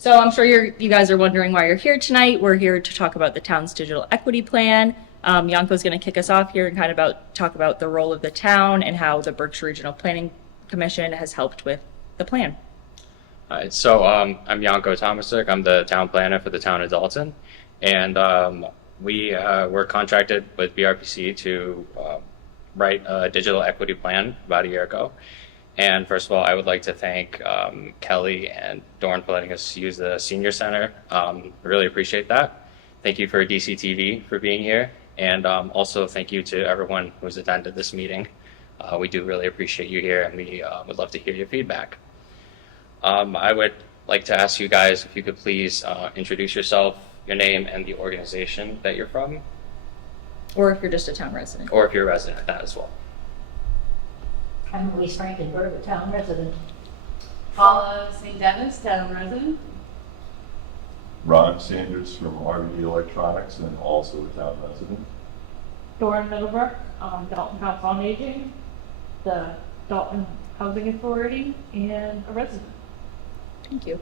So I'm sure you guys are wondering why you're here tonight. We're here to talk about the town's digital equity plan. Yanko's going to kick us off here and talk about the role of the town and how the Berkshire Regional Planning Commission has helped with the plan. All right, so I'm Yanko Tomasik. I'm the town planner for the town of Dalton, and we were contracted with BRPC to write a digital equity plan about a year ago. And first of all, I would like to thank Kelly and Dorn for letting us use the senior center. Really appreciate that. Thank you for DCTV for being here, and also thank you to everyone who's attended this meeting. We do really appreciate you here, and we would love to hear your feedback. I would like to ask you guys if you could please introduce yourself, your name, and the organization that you're from. Or if you're just a town resident. Or if you're a resident, that as well. I'm Louise Frankenberg, a town resident. Paula St. Dennis, town resident. Ron Sanders from RB Electronics and also a town resident. Doran Middlebrook, Dalton Council on Aging, the Dalton Housing Authority, and a resident. Thank you.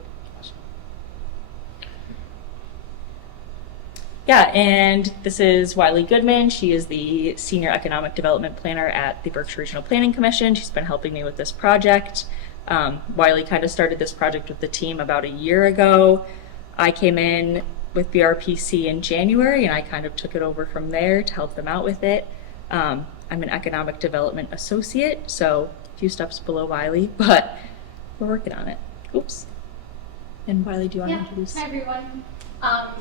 Yeah, and this is Wylie Goodman. She is the Senior Economic Development Planner at the Berkshire Regional Planning Commission. She's been helping me with this project. Wylie kind of started this project with the team about a year ago. I came in with BRPC in January, and I kind of took it over from there to help them out with it. I'm an Economic Development Associate, so a few steps below Wylie, but we're working on it. Oops. And Wylie, do you want to introduce? Hi everyone.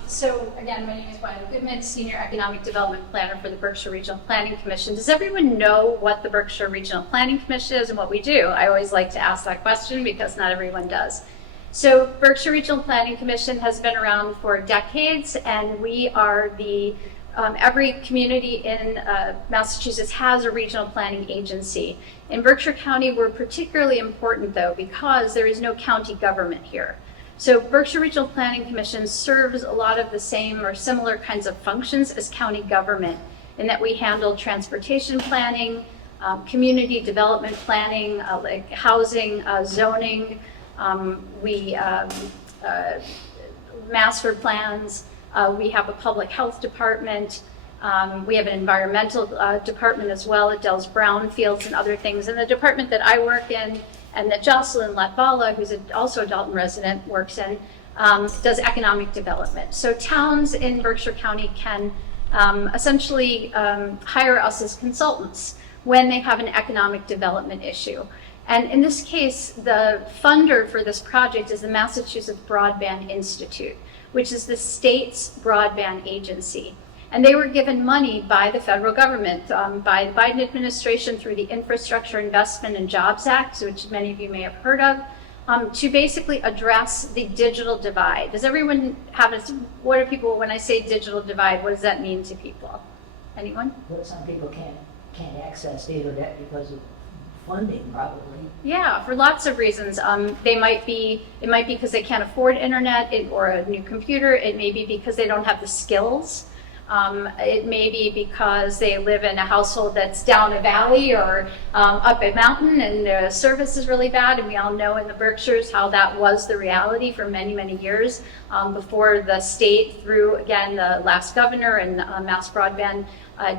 So again, my name is Wylie Goodman, Senior Economic Development Planner for the Berkshire Regional Planning Commission. Does everyone know what the Berkshire Regional Planning Commission is and what we do? I always like to ask that question because not everyone does. So Berkshire Regional Planning Commission has been around for decades, and we are the every community in Massachusetts has a regional planning agency. In Berkshire County, we're particularly important though because there is no county government here. So Berkshire Regional Planning Commission serves a lot of the same or similar kinds of functions as county government in that we handle transportation planning, community development planning, like housing, zoning, master plans. We have a public health department. We have an environmental department as well. It deals brownfields and other things. And the department that I work in and that Jocelyn Latvalla, who's also a Dalton resident, works in, does economic development. So towns in Berkshire County can essentially hire us as consultants when they have an economic development issue. And in this case, the funder for this project is the Massachusetts Broadband Institute, which is the state's broadband agency. And they were given money by the federal government, by the Biden administration through the Infrastructure Investment and Jobs Act, which many of you may have heard of, to basically address the digital divide. Does everyone have what are people, when I say digital divide, what does that mean to people? Anyone? Well, some people can't access the internet because of funding, probably. Yeah, for lots of reasons. It might be because they can't afford internet or a new computer. It may be because they don't have the skills. It may be because they live in a household that's down a valley or up a mountain and the service is really bad. And we all know in the Berkshires how that was the reality for many, many years before the state, through, again, the last governor and Mass Broadband,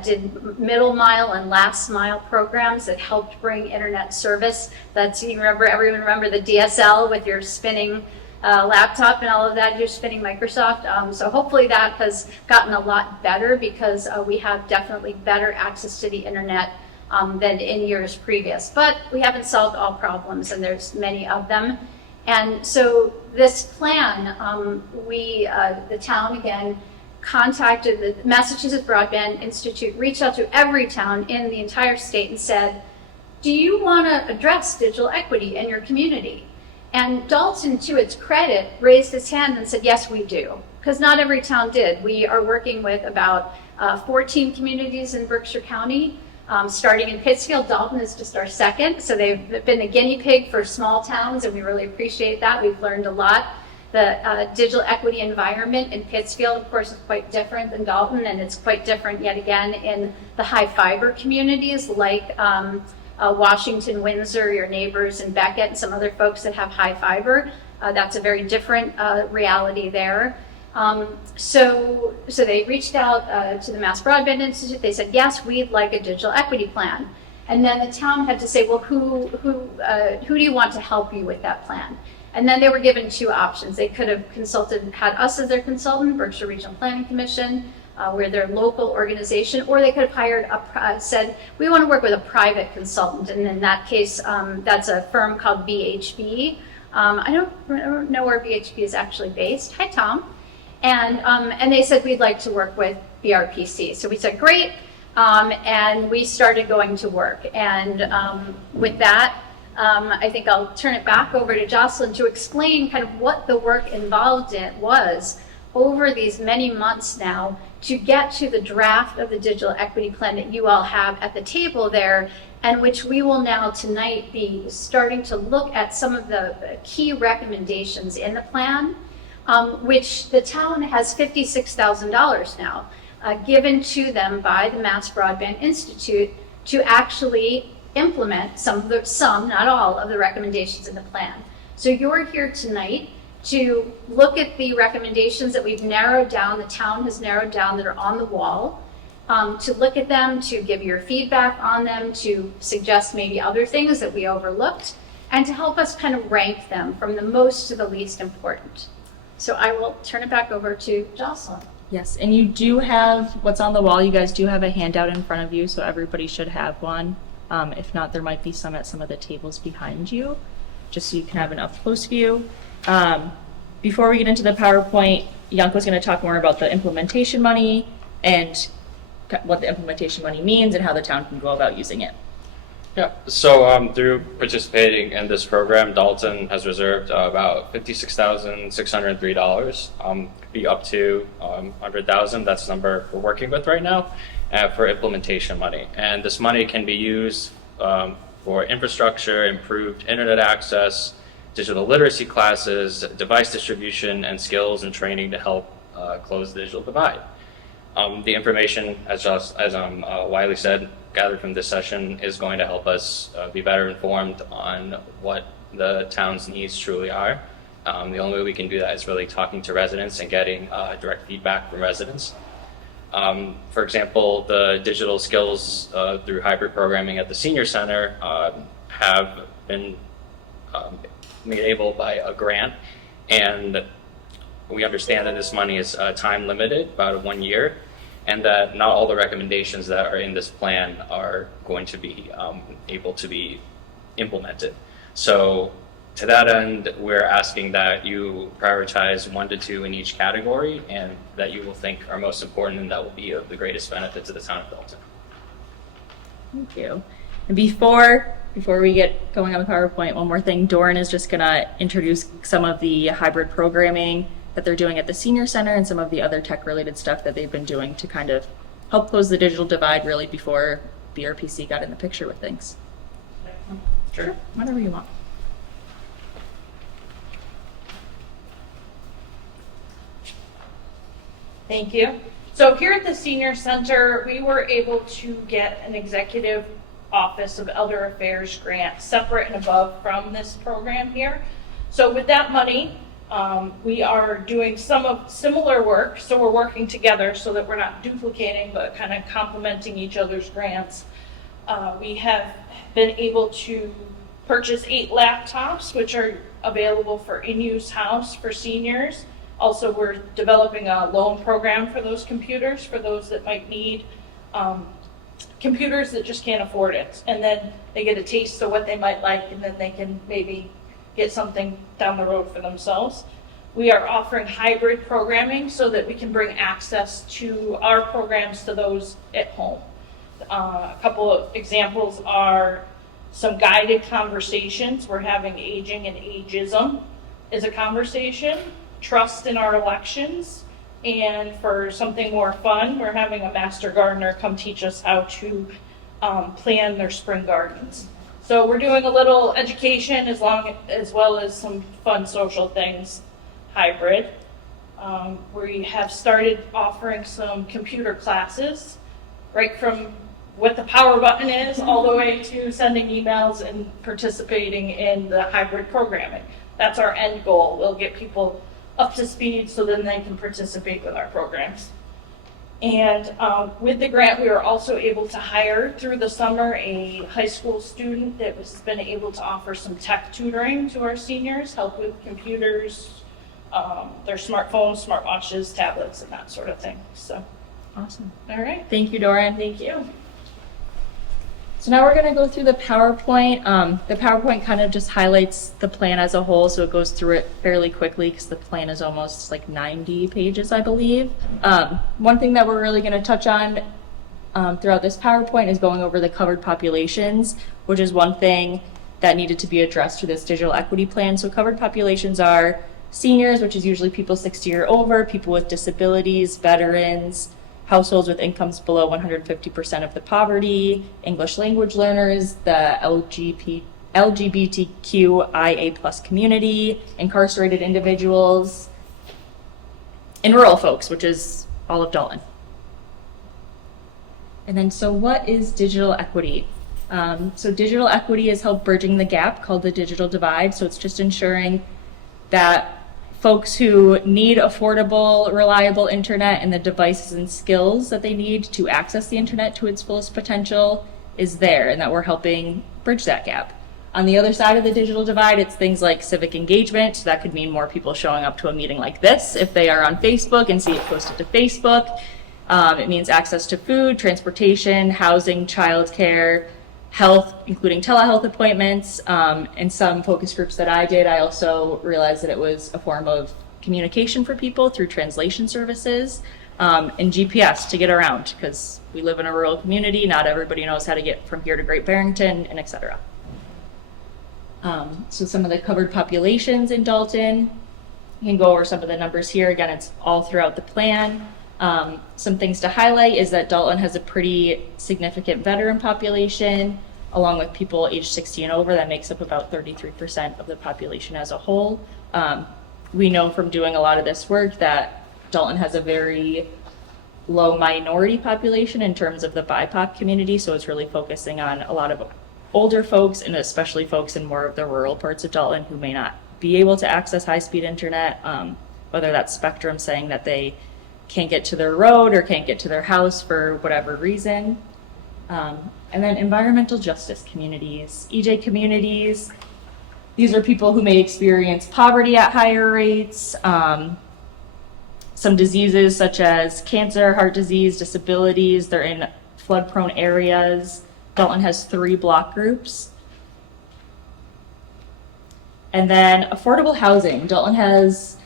did middle mile and last mile programs that helped bring internet service. Everyone remember the DSL with your spinning laptop and all of that, you're spinning Microsoft. So hopefully that has gotten a lot better because we have definitely better access to the internet than in years previous. But we haven't solved all problems, and there's many of them. And so this plan, the town again, contacted the Massachusetts Broadband Institute, reached out to every town in the entire state and said, do you want to address digital equity in your community? And Dalton, to its credit, raised his hand and said, yes, we do, because not every town did. We are working with about 14 communities in Berkshire County, starting in Pittsfield. Dalton is just our second, so they've been a guinea pig for small towns, and we really appreciate that. We've learned a lot. The digital equity environment in Pittsfield, of course, is quite different than Dalton, and it's quite different yet again in the high fiber communities like Washington, Windsor, your neighbors, and Beckett, and some other folks that have high fiber. That's a very different reality there. So they reached out to the Mass Broadband Institute. They said, yes, we'd like a digital equity plan. And then the town had to say, well, who do you want to help you with that plan? And then they were given two options. They could have had us as their consultant, Berkshire Regional Planning Commission, we're their local organization, or they could have hired said, we want to work with a private consultant. And in that case, that's a firm called BHB. I don't know where BHB is actually based. Hi, Tom. And they said, we'd like to work with BRPC. So we said, great. And we started going to work. And with that, I think I'll turn it back over to Jocelyn to explain kind of what the work involved was over these many months now to get to the draft of the digital equity plan that you all have at the table there, and which we will now tonight be starting to look at some of the key recommendations in the plan, which the town has $56,000 now given to them by the Mass Broadband Institute to actually implement some, not all, of the recommendations in the plan. So you're here tonight to look at the recommendations that we've narrowed down, the town has narrowed down, that are on the wall, to look at them, to give your feedback on them, to suggest maybe other things that we overlooked, and to help us kind of rank them from the most to the least important. So I will turn it back over to Jocelyn. Yes, and you do have what's on the wall. You guys do have a handout in front of you, so everybody should have one. If not, there might be some at some of the tables behind you, just so you can have an up-close view. Before we get into the PowerPoint, Janko's going to talk more about the implementation money and what the implementation money means and how the town can go about using it. Yeah, so through participating in this program, Dalton has reserved about $56,603, could be up to $100,000. That's the number we're working with right now for implementation money. And this money can be used for infrastructure, improved internet access, digital literacy classes, device distribution, and skills and training to help close the digital divide. The information, as Wylie said, gathered from this session is going to help us be better informed on what the town's needs truly are. The only way we can do that is really talking to residents and getting direct feedback from residents. For example, the digital skills through hybrid programming at the senior center have been made able by a grant, and we understand that this money is time limited, about 1 year, and that not all the recommendations that are in this plan are going to be able to be implemented. So to that end, we're asking that you prioritize 1 to 2 in each category, and that you will think are most important and that will be of the greatest benefit to the town of Dalton. Thank you. And before we get going on the PowerPoint, one more thing. Doran is just going to introduce some of the hybrid programming that they're doing at the senior center and some of the other tech-related stuff that they've been doing to kind of help close the digital divide really before BRPC got in the picture with things. Sure, whatever you want. Thank you. So here at the Senior Center, we were able to get an Executive Office of Elder Affairs grant separate and above from this program here. So with that money, we are doing some of similar work. So we're working together so that we're not duplicating, but kind of complementing each other's grants. We have been able to purchase 8 laptops, which are available for in-use house for seniors. Also, we're developing a loan program for those computers, for those that might need computers that just can't afford it. And then they get a taste of what they might like, and then they can maybe get something down the road for themselves. We are offering hybrid programming so that we can bring access to our programs to those at home. A couple of examples are some guided conversations. We're having aging and ageism is a conversation. Trust in our elections, and for something more fun, we're having a master gardener come teach us how to plan their spring gardens. So we're doing a little education as well as some fun social things, hybrid. We have started offering some computer classes, right from what the power button is all the way to sending emails and participating in the hybrid programming. That's our end goal. We'll get people up to speed so then they can participate with our programs. And with the grant, we were also able to hire through the summer a high school student that has been able to offer some tech tutoring to our seniors, help with computers, their smartphones, smartwatches, tablets, and that sort of thing. So, Awesome. all right. Thank you, Doran. Thank you. So now we're going to go through the PowerPoint. The PowerPoint kind of just highlights the plan as a whole, so it goes through it fairly quickly because the plan is almost like 90 pages, I believe. One thing that we're really going to touch on throughout this PowerPoint is going over the covered populations, which is one thing that needed to be addressed through this digital equity plan. So covered populations are seniors, which is usually people 60 or over, people with disabilities, veterans, households with incomes below 150% of the poverty, English language learners, the LGBTQIA plus community, incarcerated individuals, and rural folks, which is all of Dalton. And then, so what is digital equity? So digital equity is help bridging the gap called the digital divide. So it's just ensuring that folks who need affordable, reliable internet and the devices and skills that they need to access the internet to its fullest potential is there, and that we're helping bridge that gap. On the other side of the digital divide, it's things like civic engagement. So that could mean more people showing up to a meeting like this if they are on Facebook and see it posted to Facebook. It means access to food, transportation, housing, childcare, health, including telehealth appointments. And some focus groups that I did, I also realized that it was a form of communication for people through translation services, and GPS to get around, because we live in a rural community. Not everybody knows how to get from here to Great Barrington, and etc. So some of the covered populations in Dalton, you can go over some of the numbers here. Again, it's all throughout the plan. Some things to highlight is that Dalton has a pretty significant veteran population, along with people aged 60 and over. That makes up about 33% of the population as a whole. We know from doing a lot of this work that Dalton has a very low minority population in terms of the BIPOC community, so it's really focusing on a lot of older folks, and especially folks in more of the rural parts of Dalton who may not be able to access high-speed internet, whether that's Spectrum saying that they can't get to their road or can't get to their house for whatever reason. And then environmental justice communities, EJ communities. These are people who may experience poverty at higher rates, some diseases such as cancer, heart disease, disabilities. They're in flood-prone areas. Dalton has 3 block groups. And then affordable housing. Dalton has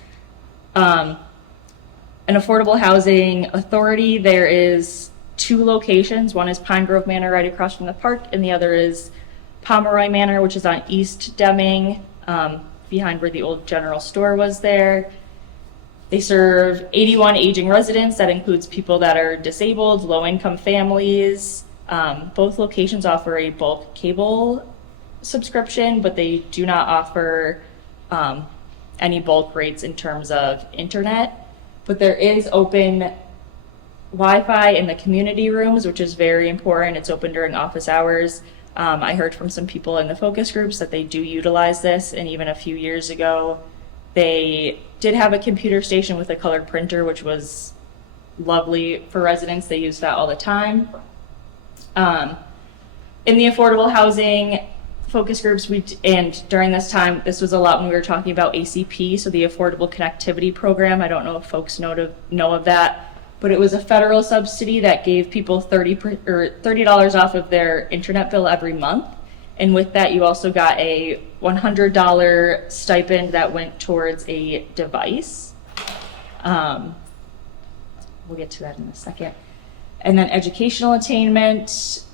an affordable housing authority. There is 2 locations. One is Pine Grove Manor right across from the park, and the other is Pomeroy Manor, which is on East Deming, behind where the old general store was there. They serve 81 aging residents. That includes people that are disabled, low-income families. Both locations offer a bulk cable subscription, but they do not offer any bulk rates in terms of internet. But there is open Wi-Fi in the community rooms, which is very important. It's open during office hours. I heard from some people in the focus groups that they do utilize this, and even a few years ago, they did have a computer station with a colored printer, which was lovely for residents. They use that all the time. In the affordable housing focus groups, and during this time, this was a lot when we were talking about ACP, so the Affordable Connectivity Program. I don't know if folks know of that, but it was a federal subsidy that gave people $30 off of their internet bill every month. And with that, you also got a $100 stipend that went towards a device. We'll get to that in a second. And then educational attainment.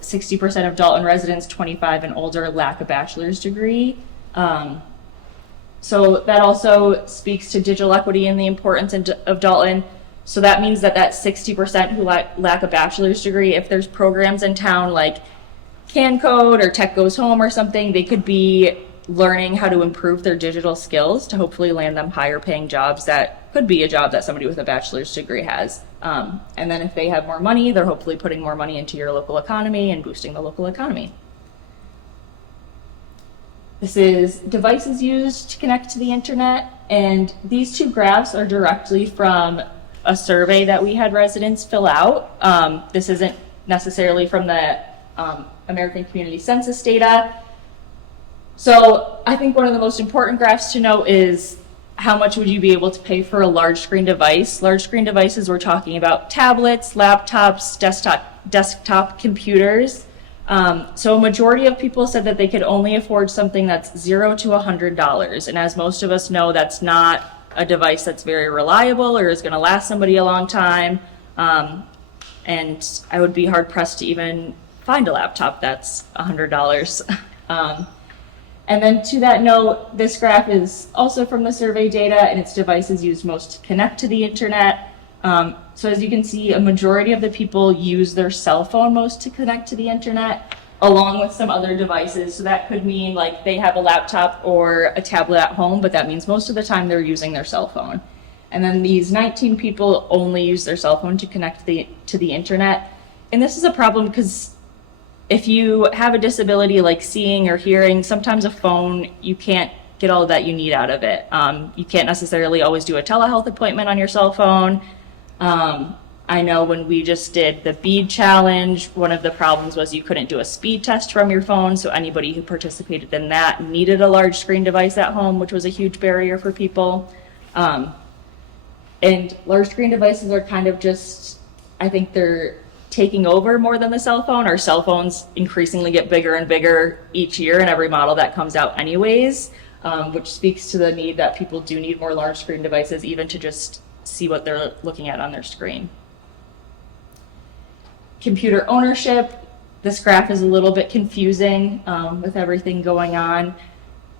60% of Dalton residents 25 and older lack a bachelor's degree. So that also speaks to digital equity and the importance of Dalton. So that means that 60% who lack a bachelor's degree, if there's programs in town like Can Code or Tech Goes Home or something, they could be learning how to improve their digital skills to hopefully land them higher paying jobs that could be a job that somebody with a bachelor's degree has. And then if they have more money, they're hopefully putting more money into your local economy and boosting the local economy. This is devices used to connect to the internet, and these two graphs are directly from a survey that we had residents fill out. This isn't necessarily from the American Community Census data. So I think one of the most important graphs to note is how much would you be able to pay for a large screen device? Large screen devices, we're talking about tablets, laptops, desktop computers. So a majority of people said that they could only afford something that's $0 to $100. And as most of us know, that's not a device that's very reliable or is going to last somebody a long time. And I would be hard pressed to even find a laptop that's $100. And then to that note, this graph is also from the survey data, and it's devices used most to connect to the internet. So as you can see, a majority of the people use their cell phone most to connect to the internet, along with some other devices. So that could mean like they have a laptop or a tablet at home, but that means most of the time they're using their cell phone. And then these 19 people only use their cell phone to connect to the internet. And this is a problem because if you have a disability like seeing or hearing, sometimes a phone, you can't get all that you need out of it. You can't necessarily always do a telehealth appointment on your cell phone. I know when we just did the bead challenge, one of the problems was you couldn't do a speed test from your phone. So anybody who participated in that needed a large screen device at home, which was a huge barrier for people. And large screen devices are kind of just, I think they're taking over more than the cell phone. Our cell phones increasingly get bigger and bigger each year in every model that comes out anyways, which speaks to the need that people do need more large screen devices even to just see what they're looking at on their screen. Computer ownership. This graph is a little bit confusing with everything going on,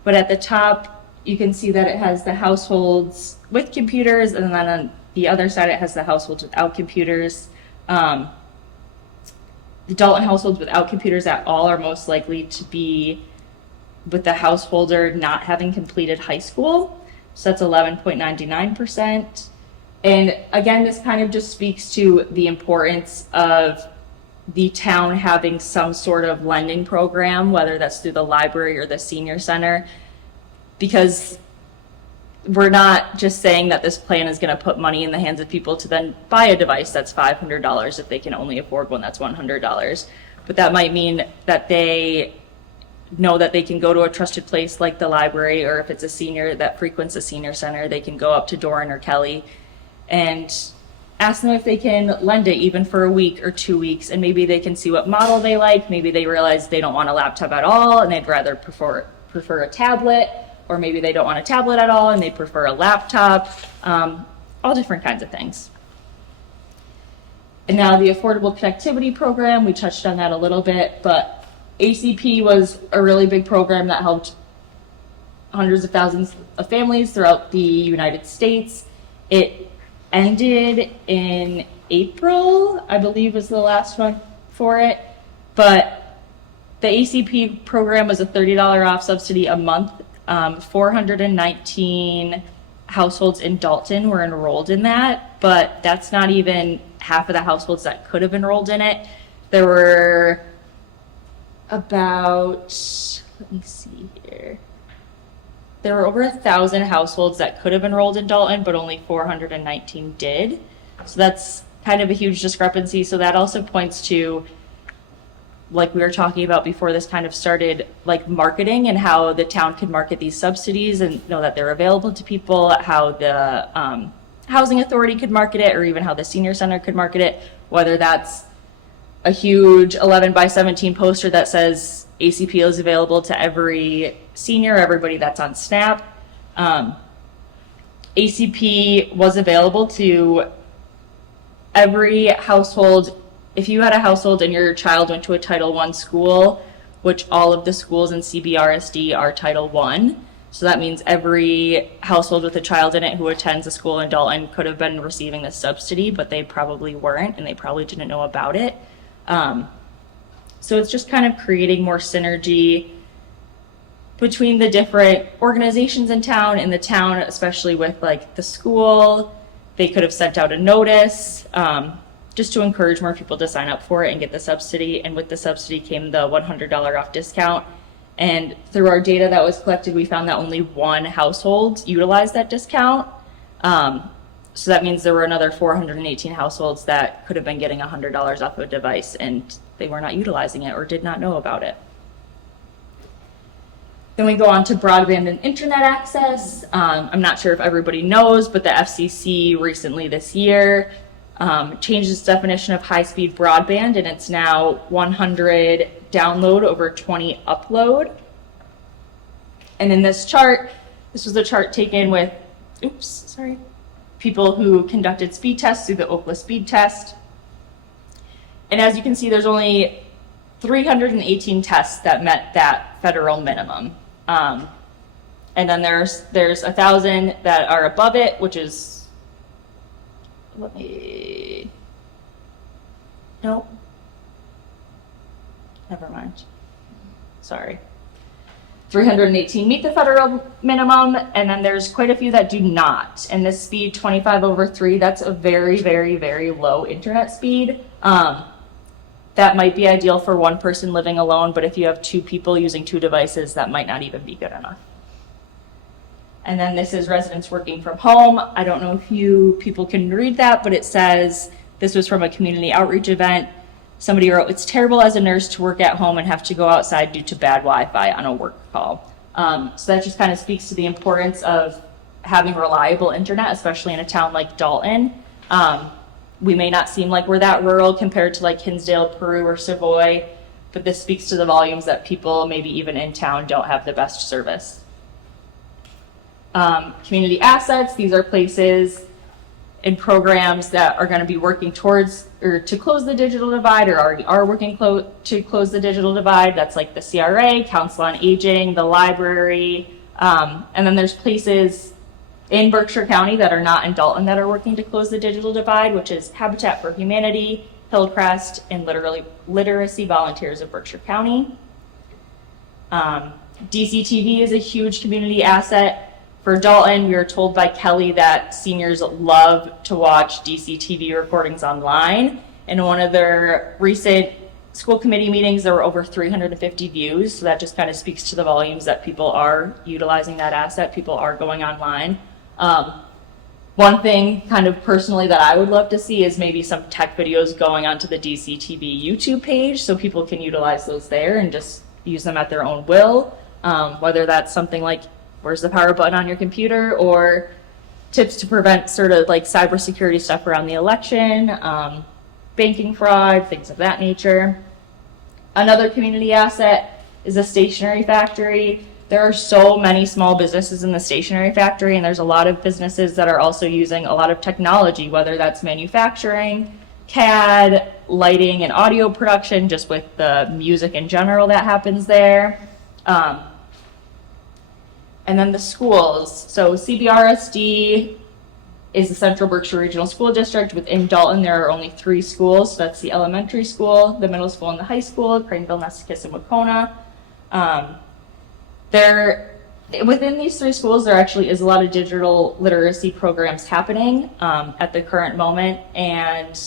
but at the top you can see that it has the households with computers, and then on the other side it has the households without computers. The Dalton households without computers at all are most likely to be with the householder not having completed high school. So that's 11.99%. And again, this kind of just speaks to the importance of the town having some sort of lending program, whether that's through the library or the senior center, because we're not just saying that this plan is going to put money in the hands of people to then buy a device that's $500 if they can only afford one that's $100. But that might mean that they know that they can go to a trusted place like the library, or if it's a senior that frequents a senior center, they can go up to Doran or Kelly and ask them if they can lend it even for a week or 2 weeks, and maybe they can see what model they like. Maybe they realize they don't want a laptop at all and they'd rather prefer a tablet, or maybe they don't want a tablet at all and they prefer a laptop, all different kinds of things. And now the Affordable Connectivity Program, we touched on that a little bit, but ACP was a really big program that helped hundreds of thousands of families throughout the United States. It ended in April, I believe was the last one for it, but the ACP program was a $30 off subsidy a month. 419 households in Dalton were enrolled in that, but that's not even half of the households that could have enrolled in it. There were about, let me see here. There were over 1,000 households that could have enrolled in Dalton, but only 419 did. So that's kind of a huge discrepancy. So that also points to, like we were talking about before this kind of started, like marketing and how the town could market these subsidies and know that they're available to people, how the housing authority could market it, or even how the senior center could market it, whether that's a huge 11 by 17 poster that says ACP is available to every senior, everybody that's on SNAP. ACP was available to every household. If you had a household and your child went to a Title I school, which all of the schools in CBRSD are Title I, so that means every household with a child in it who attends a school in Dalton could have been receiving this subsidy, but they probably weren't, and they probably didn't know about it. So it's just kind of creating more synergy between the different organizations in town, and the town, especially with like the school. They could have sent out a notice just to encourage more people to sign up for it and get the subsidy. And with the subsidy came the $100 off discount. And through our data that was collected, we found that only one household utilized that discount. So that means there were another 418 households that could have been getting $100 off a device, and they were not utilizing it or did not know about it. Then we go on to broadband and internet access. I'm not sure if everybody knows, but the FCC recently this year changed its definition of high-speed broadband, and it's now 100 download over 20 upload. And in this chart, this was a chart taken with, people who conducted speed tests through the Ookla speed test. And as you can see, there's only 318 tests that met that federal minimum. And then there's 1,000 that are above it, which is, nope. Never mind. Sorry. 318 meet the federal minimum, and then there's quite a few that do not. And this speed 25/3, that's a very, very, very low internet speed. That might be ideal for one person living alone, but if you have two people using two devices, that might not even be good enough. And then this is residents working from home. I don't know if you people can read that, but it says, this was from a community outreach event. Somebody wrote, "It's terrible as a nurse to work at home and have to go outside due to bad Wi-Fi on a work call." So that just kind of speaks to the importance of having reliable internet, especially in a town like Dalton. We may not seem like we're that rural compared to like Hinsdale, Peru, or Savoy, but this speaks to the volumes that people, maybe even in town, don't have the best service. Community assets, these are places and programs that are going to be working towards or to close the digital divide, or already are working to close the digital divide. That's like the CRA, Council on Aging, the library, and then there's places in Berkshire County that are not in Dalton that are working to close the digital divide, which is Habitat for Humanity, Hillcrest, and Literacy Volunteers of Berkshire County. DCTV is a huge community asset. For Dalton, we were told by Kelly that seniors love to watch DCTV recordings online. In one of their recent school committee meetings, there were over 350 views. So that just kind of speaks to the volumes that people are utilizing that asset. People are going online. One thing kind of personally that I would love to see is maybe some tech videos going onto the DCTV YouTube page so people can utilize those there and just use them at their own will. Whether that's something like, where's the power button on your computer, or tips to prevent sort of like cybersecurity stuff around the election, banking fraud, things of that nature. Another community asset is a stationery factory. There are so many small businesses in the stationery factory, and there's a lot of businesses that are also using a lot of technology, whether that's manufacturing, CAD, lighting, and audio production, just with the music in general that happens there. And then the schools. So CBRSD is the Central Berkshire Regional School District. Within Dalton, there are only 3 schools. So that's the elementary school, the middle school, and the high school, Craneville, Nessus, and Wacona. Within these 3 schools, there actually is a lot of digital literacy programs happening at the current moment. And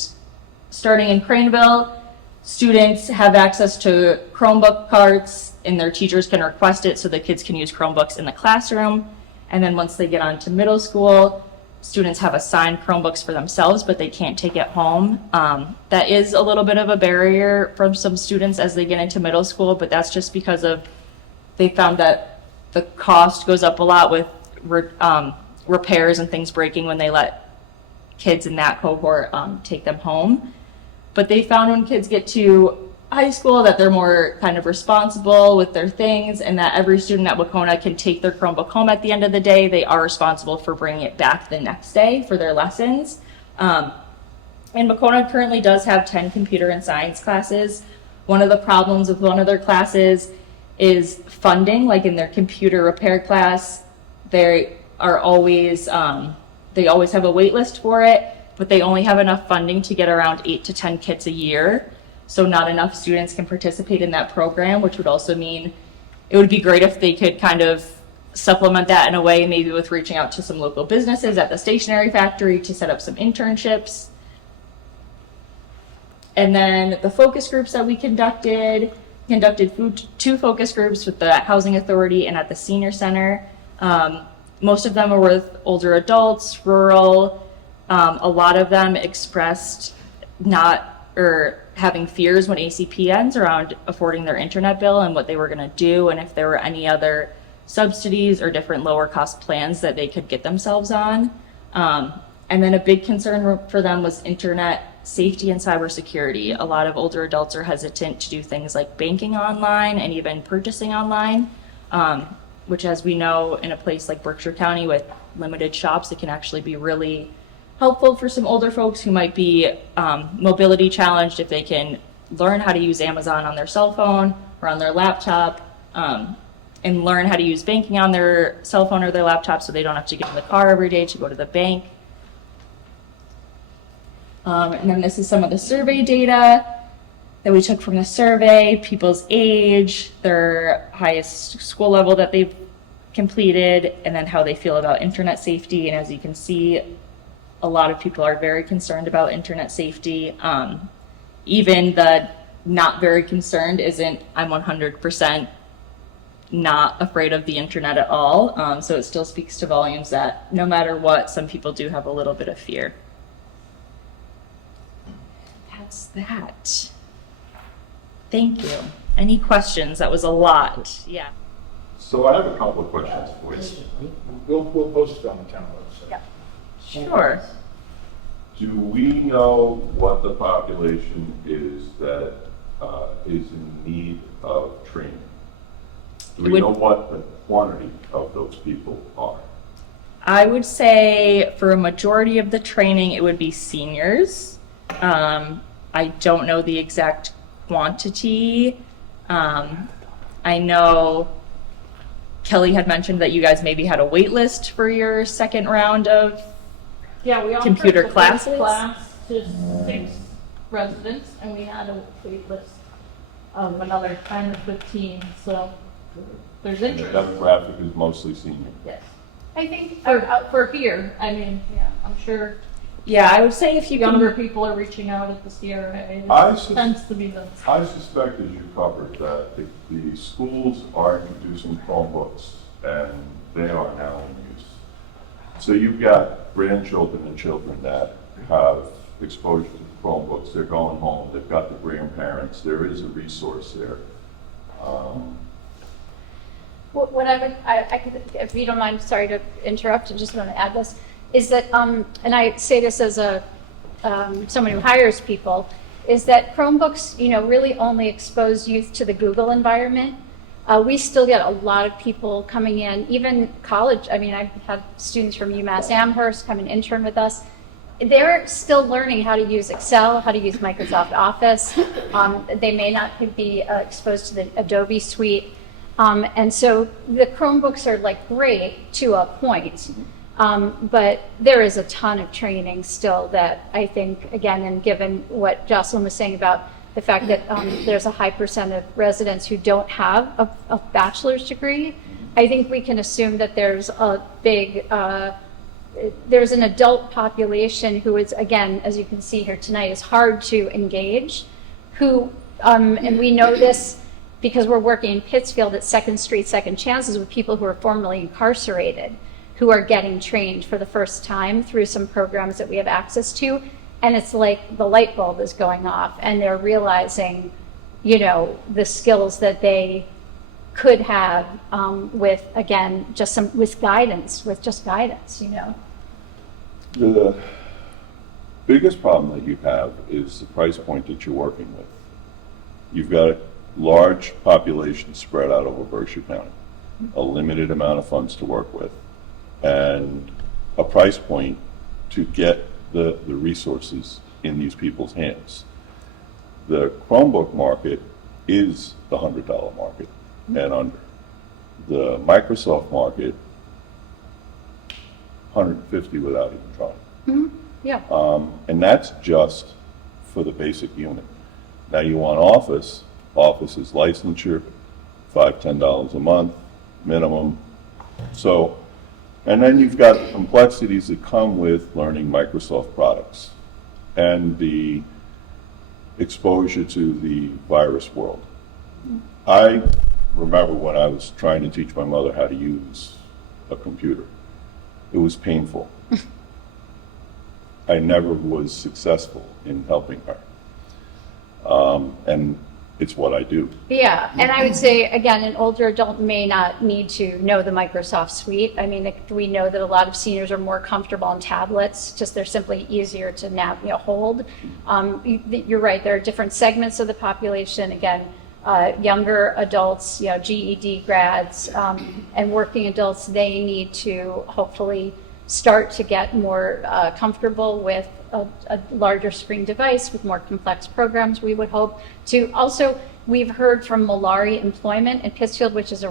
starting in Craneville, students have access to Chromebook carts, and their teachers can request it so the kids can use Chromebooks in the classroom. And then once they get on to middle school, students have assigned Chromebooks for themselves, but they can't take it home. That is a little bit of a barrier from some students as they get into middle school, but that's just because they found that the cost goes up a lot with repairs and things breaking when they let kids in that cohort take them home. But they found when kids get to high school that they're more kind of responsible with their things, and that every student at Wacona can take their Chromebook home at the end of the day. They are responsible for bringing it back the next day for their lessons. And Wacona currently does have 10 computer and science classes. One of the problems with one of their classes is funding. Like in their computer repair class, they always have a wait list for it, but they only have enough funding to get around 8 to 10 kits a year. So not enough students can participate in that program, which would also mean it would be great if they could kind of supplement that in a way, maybe with reaching out to some local businesses at the stationery factory to set up some internships. And then the focus groups that we conducted, conducted two focus groups with the Housing Authority and at the Senior Center. Most of them were with older adults, rural. A lot of them expressed having fears when ACP ends around affording their internet bill and what they were going to do, and if there were any other subsidies or different lower cost plans that they could get themselves on. And then a big concern for them was internet safety and cybersecurity. A lot of older adults are hesitant to do things like banking online and even purchasing online, which, as we know, in a place like Berkshire County with limited shops, it can actually be really helpful for some older folks who might be mobility challenged if they can learn how to use Amazon on their cell phone or on their laptop, and learn how to use banking on their cell phone or their laptop so they don't have to get in the car every day to go to the bank. And then this is some of the survey data that we took from the survey: people's age, their highest school level that they've completed, and then how they feel about internet safety. And as you can see, a lot of people are very concerned about internet safety. Even the not very concerned isn't, I'm 100% not afraid of the internet at all. So it still speaks to volumes that no matter what, some people do have a little bit of fear. That's that. Thank you. Any questions? That was a lot. Yeah. So I have a couple of questions for you. We'll post it on the town website. Yeah. Sure. Do we know what the population is that is in need of training? Do we know what the quantity of those people are? I would say for a majority of the training, it would be seniors. I don't know the exact quantity. I know Kelly had mentioned that you guys maybe had a wait list for your second round of Yeah, we offered computer the first classes? class to 6 residents, and we had a wait list of another 10 to 15, so there's And the interest. demographic is mostly senior. Yes. I think For here, I mean, yeah, I'm sure Yeah, I would say if you younger can, people are reaching out at the CRA. I It sus- tends to be the, I suspect, as you covered, that the schools are introducing Chromebooks, and they are now in use. So you've got grandchildren and children that have exposure to Chromebooks. They're going home. They've got the grandparents. There is a resource there. what I could, if you don't mind, sorry to interrupt, I just want to add this, is that, and I say this as someone who hires people, is that Chromebooks, really only expose youth to the Google environment. We still get a lot of people coming in, even college. I mean, I've had students from UMass Amherst come and intern with us. They're still learning how to use Excel, how to use Microsoft Office. They may not be exposed to the Adobe suite. And so the Chromebooks are like great to a point. But there is a ton of training still that I think, again, and given what Jocelyn was saying about the fact that there's a high percent of residents who don't have a bachelor's degree, I think we can assume that there's a big, there's an adult population who is, again, as you can see here tonight, is hard to engage, who, and we know this because we're working in Pittsfield at Second Street Second Chances with people who are formerly incarcerated, who are getting trained for the first time through some programs that we have access to. And it's like the light bulb is going off and they're realizing, the skills that they could have with, again, with guidance. The biggest problem that you have is the price point that you're working with. You've got a large population spread out over Berkshire County, a limited amount of funds to work with, and a price point to get the resources in these people's hands. The Chromebook market is the $100 market and under. The Microsoft market, $150 without even trying. Yeah. And that's just for the basic unit. Now you want Office. Office is licensure, $5, $10 a month minimum. So, and then you've got the complexities that come with learning Microsoft products and the exposure to the virus world. I remember when I was trying to teach my mother how to use a computer. It was painful. I never was successful in helping her. And it's what I do. Yeah, and I would say, again, an older adult may not need to know the Microsoft suite. I mean, we know that a lot of seniors are more comfortable on tablets, just they're simply easier to hold. You're right, there are different segments of the population. Again, younger adults, GED grads, and working adults, they need to hopefully start to get more comfortable with a larger screen device with more complex programs, we would hope to. Also, we've heard from Malari Employment in Pittsfield, which is a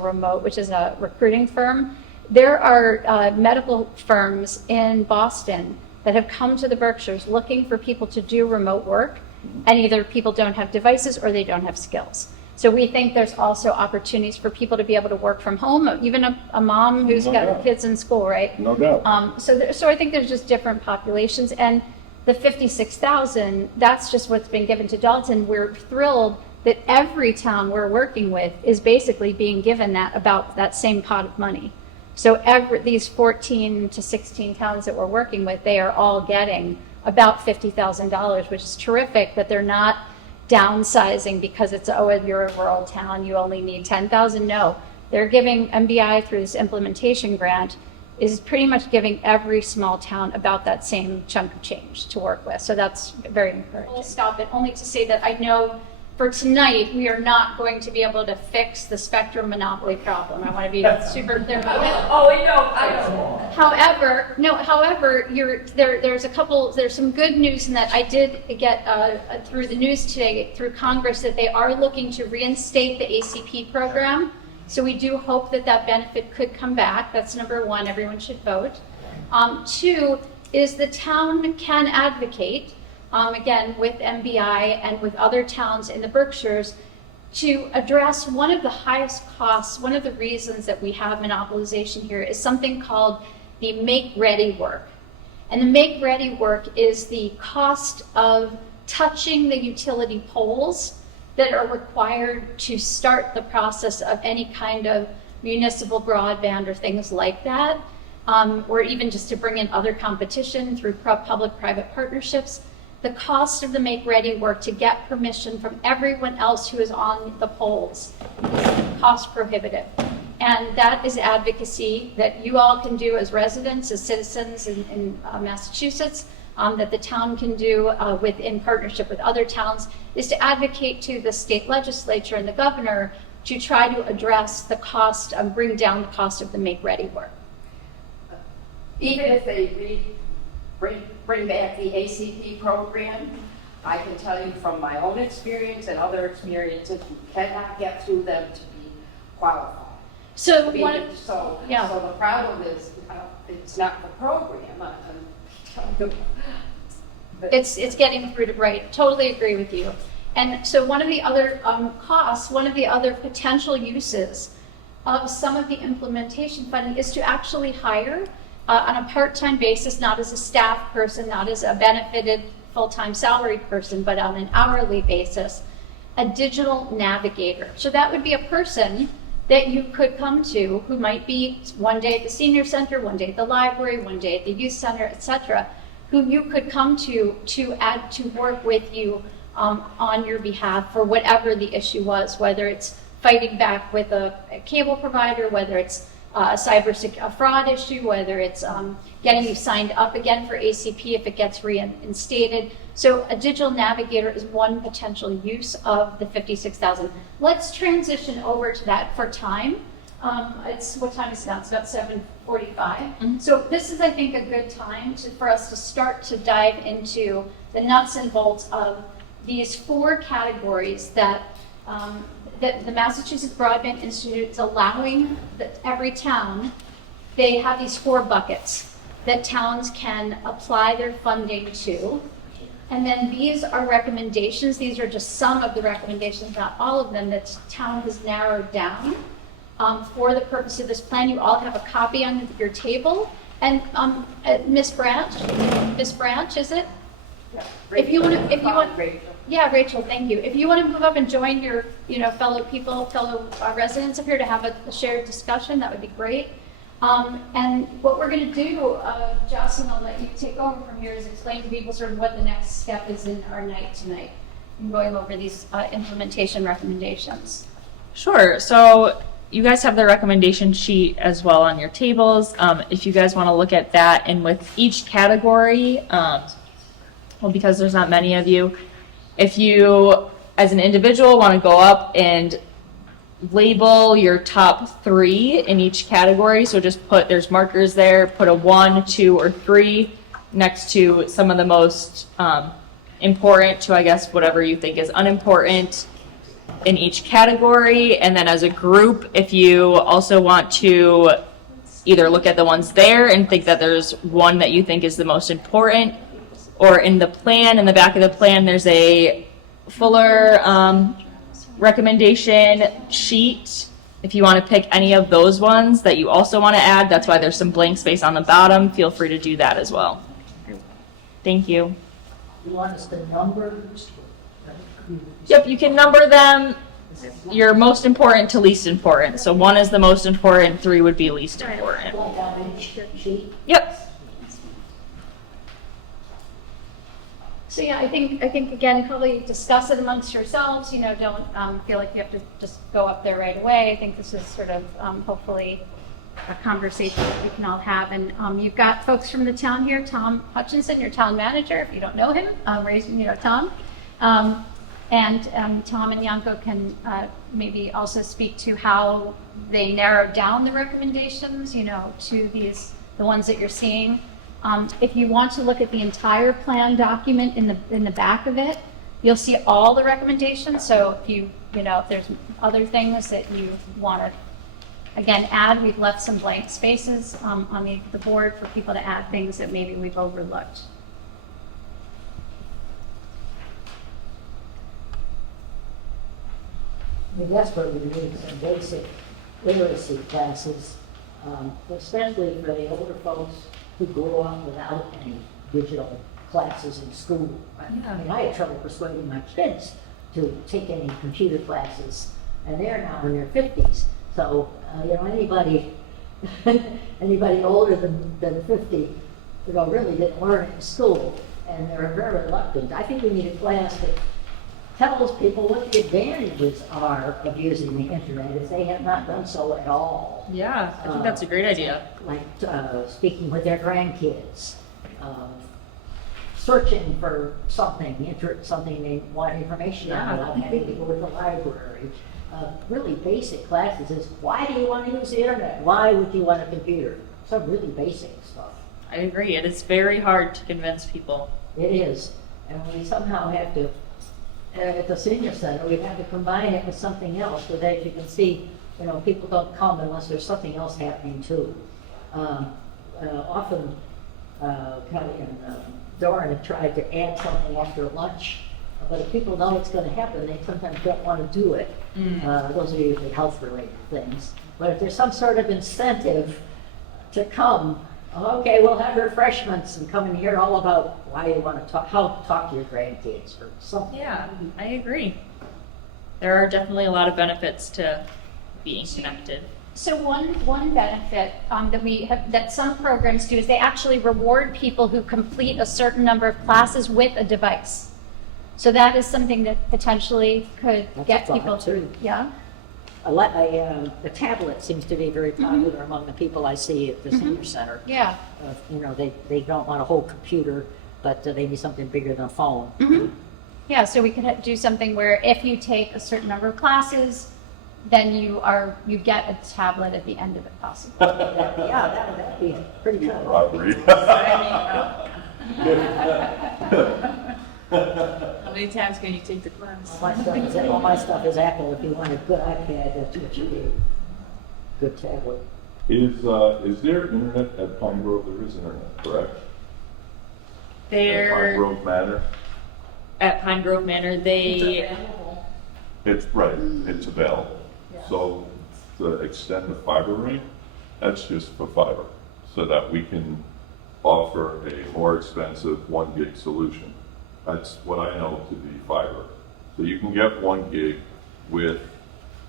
recruiting firm. There are medical firms in Boston that have come to the Berkshires looking for people to do remote work, and either people don't have devices or they don't have skills. So we think there's also opportunities for people to be able to work from home, even a mom who's No got doubt. kids in school, right? No doubt. So I think there's just different populations, and the 56,000, that's just what's been given to Dalton. We're thrilled that every town we're working with is basically being given about that same pot of money. So these 14 to 16 towns that we're working with, they are all getting about $50,000, which is terrific, that they're not downsizing because you're a rural town, you only need 10,000. No, they're giving MBI through this implementation grant is pretty much giving every small town about that same chunk of change to work with. So that's very encouraging. I'll stop it only to say that I know for tonight, we are not going to be able to fix the spectrum monopoly problem. I want to be super clear about that. Oh, I know. However, there's some good news in that I did get through the news today, through Congress, that they are looking to reinstate the ACP program. So we do hope that benefit could come back. That's number one, everyone should vote. Two is the town can advocate, again, with MBI and with other towns in the Berkshires, to address one of the highest costs. One of the reasons that we have monopolization here is something called the make-ready work. And the make-ready work is the cost of touching the utility poles that are required to start the process of any kind of municipal broadband or things like that, or even just to bring in other competition through public-private partnerships. The cost of the make-ready work to get permission from everyone else who is on the poles is cost prohibitive. And that is advocacy that you all can do as residents, as citizens in Massachusetts, that the town can do in partnership with other towns, is to advocate to the state legislature and the governor to try to address the cost, bring down the cost of the make-ready work. Even if they bring back the ACP program, I can tell you from my own experience and other experiences, you cannot get through them to be qualified. So So the problem is, it's not the program. It's getting through to, right, totally agree with you. And so one of the other costs, one of the other potential uses of some of the implementation funding is to actually hire on a part-time basis, not as a staff person, not as a benefited full-time salaried person, but on an hourly basis, a digital navigator. So that would be a person that you could come to who might be one day at the senior center, one day at the library, one day at the youth center, etc., who you could come to work with you on your behalf for whatever the issue was, whether it's fighting back with a cable provider, whether it's a fraud issue, whether it's getting you signed up again for ACP if it gets reinstated. So a digital navigator is one potential use of the 56,000. Let's transition over to that for time. What time is it now? It's about 7:45. Mm-hmm. So this is, I think, a good time for us to start to dive into the nuts and bolts of these four categories that the Massachusetts Broadband Institute is allowing that every town, they have these four buckets that towns can apply their funding to. And then these are recommendations. These are just some of the recommendations, not all of them, that town has narrowed down for the purpose of this plan. You all have a copy on your table. And Miss Branch, is it? Yeah, If you want, Yeah, Rachel, thank you. If you want to move up and join your, fellow people, fellow residents up here to have a shared discussion, that would be great. And what we're going to do, Jocelyn, I'll let you take over from here, is explain to people sort of what the next step is in our night tonight, and going over these implementation recommendations. Sure. So you guys have the recommendation sheet as well on your tables. If you guys want to look at that, and with each category, well, because there's not many of you, if you, as an individual, want to go up and label your top 3 in each category, so just put, there's markers there, put a 1, 2, or 3 next to some of the most important to, I guess, whatever you think is unimportant in each category. And then as a group, if you also want to either look at the ones there and think that there's one that you think is the most important, or in the plan, in the back of the plan, there's a fuller recommendation sheet. If you want to pick any of those ones that you also want to add, that's why there's some blank space on the bottom. Feel free to do that as well. Thank you. You want us to number? Yep, you can number them. Your most important to least important. So 1 is the most important, 3 would be least important. Like on each sheet? Yep. So yeah, I think again, probably discuss it amongst yourselves. Don't feel like you have to just go up there right away. I think this is sort of hopefully a conversation that we can all have. And you've got folks from the town here, Tom Hutchinson, your town manager. If you don't know him, raise Tom. And Tom and Yanko can maybe also speak to how they narrowed down the recommendations, to the ones that you're seeing. If you want to look at the entire plan document in the back of it, you'll see all the recommendations. So if there's other things that you want to, again, add, we've left some blank spaces on the board for people to add things that maybe we've overlooked. I guess what we need some basic literacy classes, especially for the older folks who grew up without any digital classes in school. I mean, I had trouble persuading my kids to take any computer classes, and they're now in their 50s. So, anybody older than 50, really didn't learn it in school, and they're very reluctant. I think we need a class that tells people what the advantages are of using the internet if they have not done so at all. Yeah, I think that's a great idea. Like speaking with their grandkids, searching for something they want information on without having to go to the library. Really basic classes is, why do you want to use the internet? Why would you want a computer? Some really basic stuff. I agree. It is very hard to convince people. It is. And we somehow have to, at the senior center, we have to combine it with something else, so that you can see, people don't come unless there's something else happening too. Often, Kelly and Doran have tried to add something after lunch, but if people know it's going to happen, they sometimes don't want to do it. Those are usually health-related things. But if there's some sort of incentive to come, okay, we'll have refreshments and come and hear all about why you want to how to talk to your grandkids or something. Yeah, I agree. There are definitely a lot of benefits to being connected. So one benefit that some programs do is they actually reward people who complete a certain number of classes with a device. So that is something that potentially could get people to, yeah. The tablet seems to be very popular among the people I see at the senior center. Yeah. They don't want a whole computer, but they need something bigger than a phone. Yeah, so we could do something where if you take a certain number of classes, then you get a tablet at the end of it, possibly. That'd be pretty cool. Robbery. How many times can you take the class? All my stuff is Apple. If you want a good iPad, that's what you need. Good tablet. Is there internet at Pine Grove? There is internet, correct? At Pine Grove Manor? At Pine Grove Manor, It's right, it's available. So to extend the fiber ring, that's just for fiber, so that we can offer a more expensive 1 gig solution. That's what I know to be fiber. So you can get 1 gig with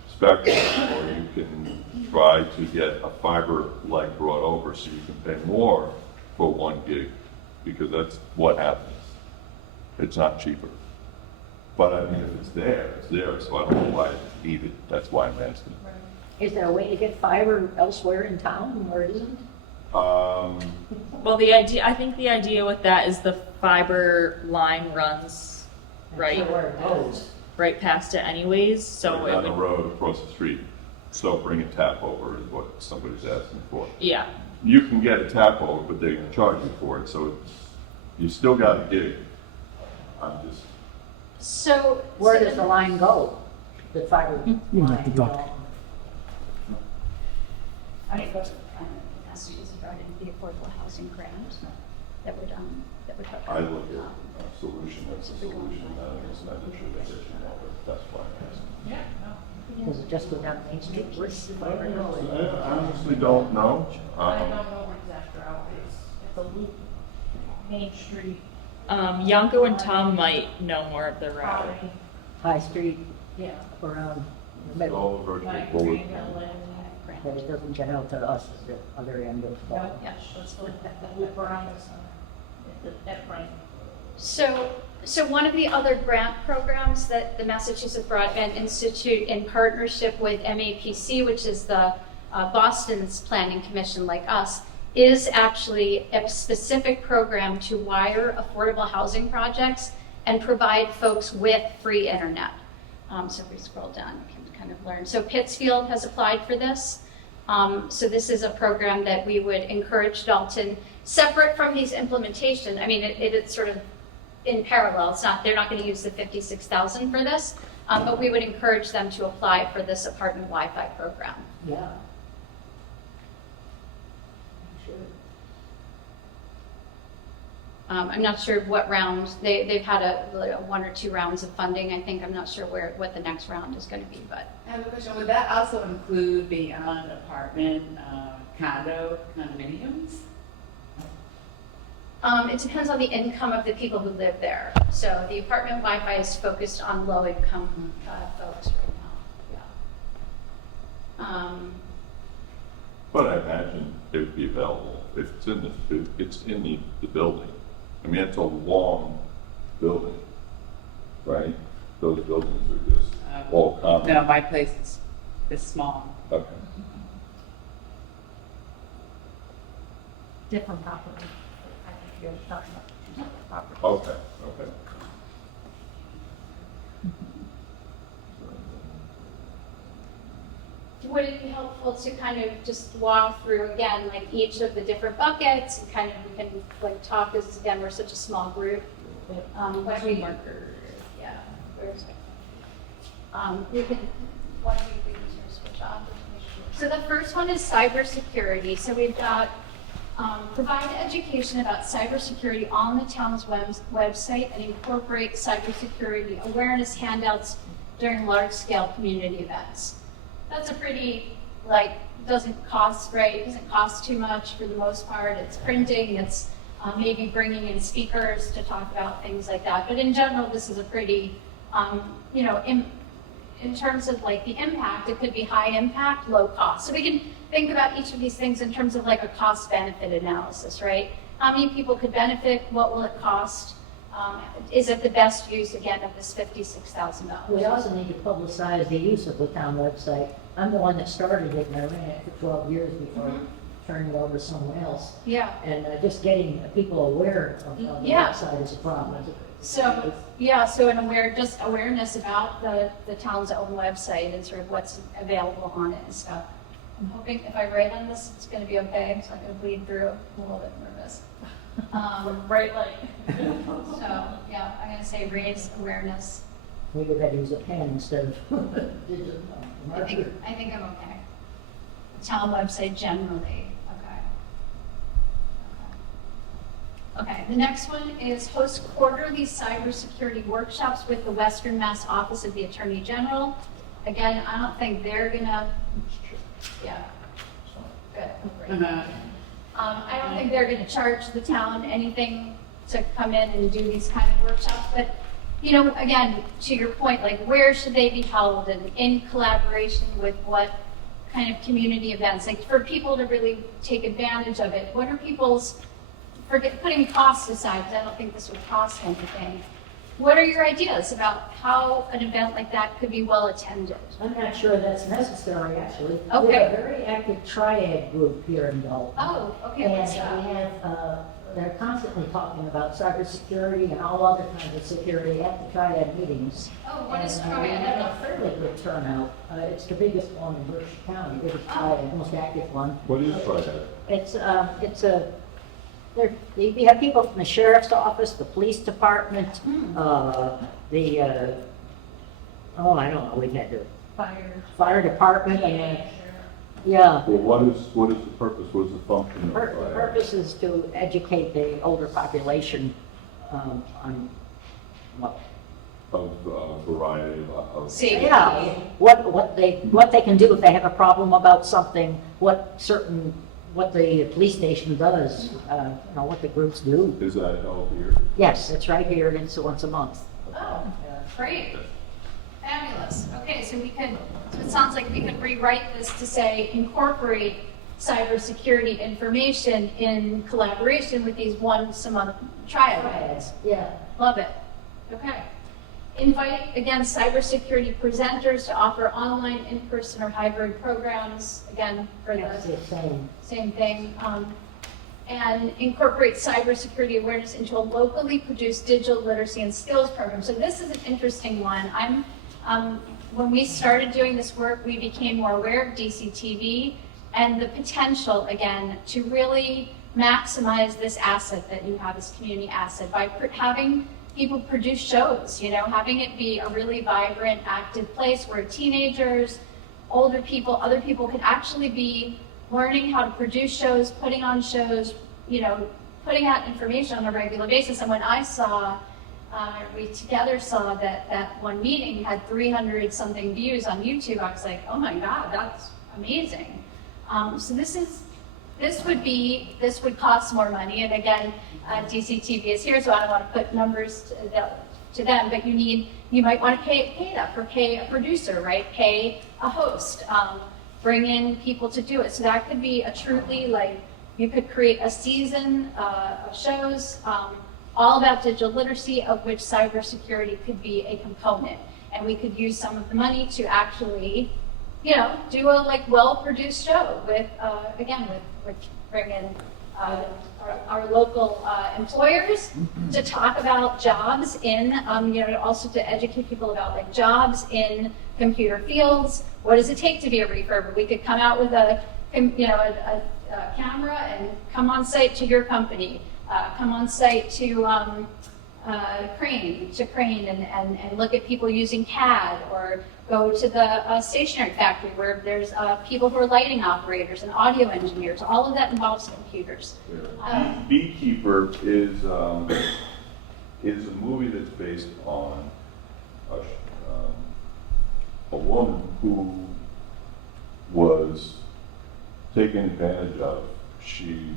Spectrum, or you can try to get a fiber leg brought over so you can pay more for 1 gig, because that's what happens. It's not cheaper. But I mean, if it's there, so I don't know why it's needed. That's why I'm asking. Is there a way to get fiber elsewhere in town where it isn't? Well, I think the idea with that is the fiber line runs right, Where it goes. right past it anyways, so Right it down the would, road across the street. So bring a tap over is what somebody's asking for. yeah. You can get a tap over, but they're gonna charge you for it, so you still got a gig. I'm just, So. Where so does the line go? The fiber line? I think those are messages regarding the affordable housing grant that we're done, that we're talking I about. look at a solution as a solution, not an expenditure that gets you nowhere. That's why I'm asking. Does it just go down Main Street? Where's the fiber going? I honestly don't know. I don't know where exact route is. It's a loop, Main Street, Yanko and Tom might know more of the route. Wylie, High Street, yeah. around the It's middle, all virtual Like bullet. Green Hill and, but it doesn't get out to us at the other end of the. no, yes, let's go that loop around this, that right. So one of the other grant programs that the Massachusetts Broadband Institute, in partnership with MAPC, which is the Boston's planning commission like us, is actually a specific program to wire affordable housing projects and provide folks with free internet. So if we scroll down, you can kind of learn. So Pittsfield has applied for this. So this is a program that we would encourage Dalton, separate from these implementation. I mean, it's sort of in parallel. It's not, they're not going to use the 56,000 for this, but we would encourage them to apply for this apartment Wi-Fi program. Yeah. Sure. I'm not sure what round, they've had a 1 or 2 rounds of funding, I think. I'm not sure what the next round is going to be, but. I have a question. Would that also include beyond apartment, condominiums? It depends on the income of the people who live there. So the apartment Wi-Fi is focused on low-income folks right now. Yeah. But I imagine it would be available if it's in the building. I mean, it's a long building, right? Those buildings are just all common. No, my place is small. Okay. Different property. I think you're talking about different property. Okay, okay. Would it be helpful to kind of just walk through again, like each of the different buckets and kind of, we can like talk, because again, we're such a small group. What we marker, yeah, where's it? You can, what do we use your switch on? So the first one is cybersecurity. So we've got provide education about cybersecurity on the town's website and incorporate cybersecurity awareness handouts during large-scale community events. That's a pretty, doesn't cost, right? It doesn't cost too much for the most part. It's printing, it's maybe bringing in speakers to talk about things like that. But in general, this is a pretty, in terms of like the impact, it could be high impact, low cost. So we can think about each of these things in terms of like a cost benefit analysis, right? How many people could benefit? What will it cost? Is it the best use, again, of this $56,000? We also need to publicize the use of the town website. I'm the one that started it, and I ran it for 12 years before turning it over to someone else. Yeah. And just getting people aware of the Yeah. website is a problem. So, so just awareness about the town's own website and sort of what's available on it and stuff. I'm hoping if I write on this, it's going to be okay. It's not going to bleed through. I'm a little bit nervous. Bright light. So, yeah, I'm going to say raise awareness. Maybe I'd use a pen instead of digital marker. I think I'm okay. The town website generally, okay. Okay, the next one is host quarterly cybersecurity workshops with the Western Mass Office of the Attorney General. Again, I don't think they're gonna, yeah, good, great. I don't think they're gonna charge the town anything to come in and do these kind of workshops. But, you know, again, to your point, like where should they be held and in collaboration with what kind of community events, like for people to really take advantage of it? What are people's, putting costs aside, because I don't think this would cost anything. What are your ideas about how an event like that could be well attended? I'm not sure that's necessary, actually. Okay. We have a very active triad group here in Dalton. Oh, okay, And what's that? we have, they're constantly talking about cybersecurity and all other kinds of security at the triad meetings. Oh, what is And, Triad? we have a fairly good turnout. It's the biggest one in Berkshire County, biggest triad, most active one. What is TriAD? It's you have people from the sheriff's office, the police department, I don't know, we've had the fire department, and, yeah. Well, what is the purpose, what is the function of The TriAD? purpose is to educate the older population on, well, Of variety of. Safety. yeah, what they can do if they have a problem about something, what the police station does, what the groups do. Is that held here? Yes, it's right here, and it's once a month. Oh, great. Fabulous. Okay, so it sounds like we could rewrite this to say incorporate cybersecurity information in collaboration with these once a month triads. Yeah. Love it. Okay. Invite, again, cybersecurity presenters to offer online, in-person, or hybrid programs, again, for That's the the same. same thing. And incorporate cybersecurity awareness into a locally produced digital literacy and skills program. So this is an interesting one. When we started doing this work, we became more aware of DCTV and the potential, again, to really maximize this asset that you have, this community asset, by having people produce shows, having it be a really vibrant, active place where teenagers, older people, other people could actually be learning how to produce shows, putting on shows, putting out information on a regular basis. And when I saw, we together saw that one meeting had 300 something views on YouTube, I was like, oh my God, that's amazing. So this would cost more money. And again, DCTV is here, so I don't want to put numbers to them, but you might want to pay that, or pay a producer, right? Pay a host, bring in people to do it. So that could be a truly, you could create a season of shows all about digital literacy, of which cybersecurity could be a component. And we could use some of the money to actually, do a well-produced show with, with bring in our local employers to talk about jobs in, also to educate people about jobs in computer fields. What does it take to be a refurber? We could come out with a camera and come on site to your company, come on site to Crane and look at people using CAD, or go to the stationery factory where there's people who are lighting operators and audio engineers. All of that involves computers. Beekeeper is a movie that's based on a woman who was taken advantage of. She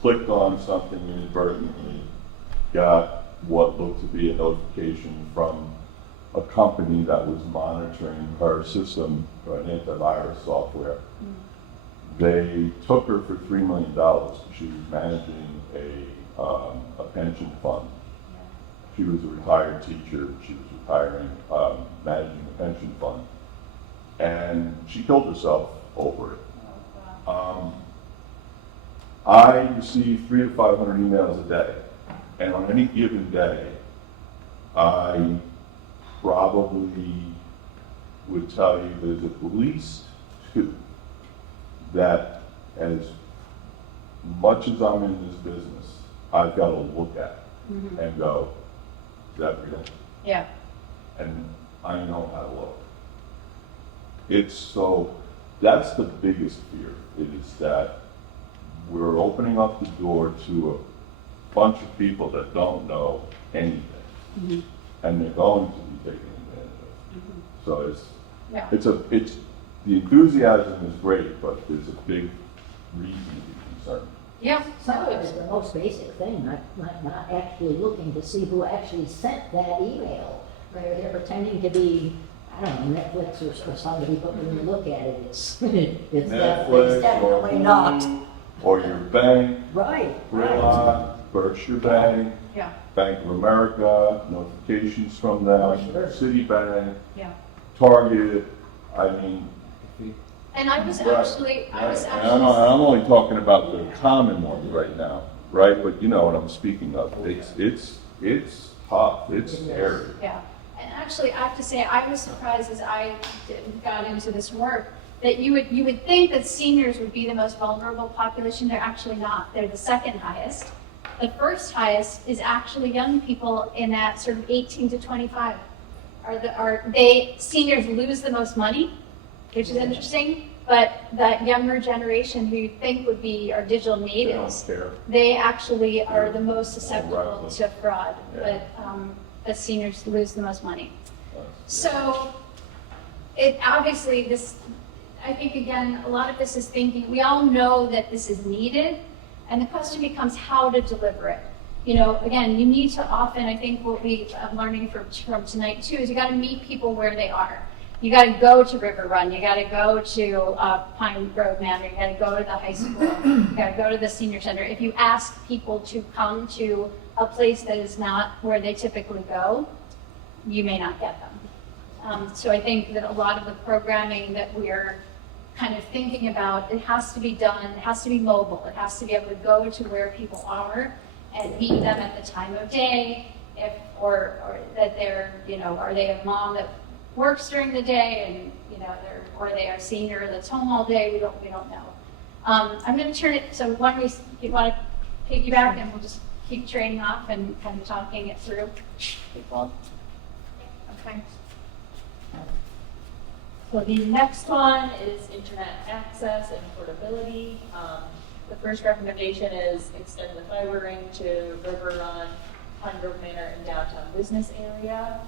clicked on something inadvertently, got what looked to be a notification from a company that was monitoring her system for an antivirus software. They took her for $3 million. She was managing a pension fund. She was a retired teacher. She was retiring, managing a pension fund. And she killed herself over it. I receive 300 to 500 emails a day. And on any given day, I probably would tell you there's at least two that, as much as I'm in this business, I've got to look at and go, is that real? Yeah. And I know how to look. That's the biggest fear, is that we're opening up the door to a bunch of people that don't know anything. And they're going to be taken advantage of. So the enthusiasm is great, but there's a big reason to be concerned. Yeah. Some of it is the most basic thing, not actually looking to see who actually sent that email. They're pretending to be, I don't know, Netflix or somebody, but when you look at it, it's Netflix definitely not. or your bank, Right, Wylie, Berkshire Bank, Yeah. Bank of America, notifications from them, Sure. Citibank, Yeah. Target. I mean, And I was right, actually, right. And I'm only talking about the common ones right now, right? But you know what I'm speaking of. It's tough. It's scary. Yeah, and actually, I have to say, I was surprised as I got into this work that you would think that seniors would be the most vulnerable population. They're actually not. They're the second highest. The first highest is actually young people in that sort of 18 to 25. Seniors lose the most money, which is interesting. But that younger generation who you think would be our digital natives, They don't care. they actually are the most susceptible reckless. to fraud. Yeah. But seniors lose the most money. So it obviously this, I think again, a lot of this is thinking, we all know that this is needed, and the question becomes how to deliver it. You know, again, you need to often, I think what I'm learning from tonight too, is you gotta meet people where they are. You gotta go to River Run, you gotta go to Pine Grove Manor, you gotta go to the high school, you gotta go to the senior center. If you ask people to come to a place that is not where they typically go, you may not get them. So I think that a lot of the programming that we're kind of thinking about, it has to be done, it has to be mobile, it has to be able to go to where people are and meet them at the time of day, or that they're, you know, are they a mom that works during the day and, you know, or they are a senior that's home all day, we don't know. I'm gonna turn it, so why don't you want to piggyback and we'll just keep trading off and kind of talking it through people. Okay. So the next one is internet access and portability. The first recommendation is extend the fiber ring to River Run, Pine Grove Manor, and downtown business area.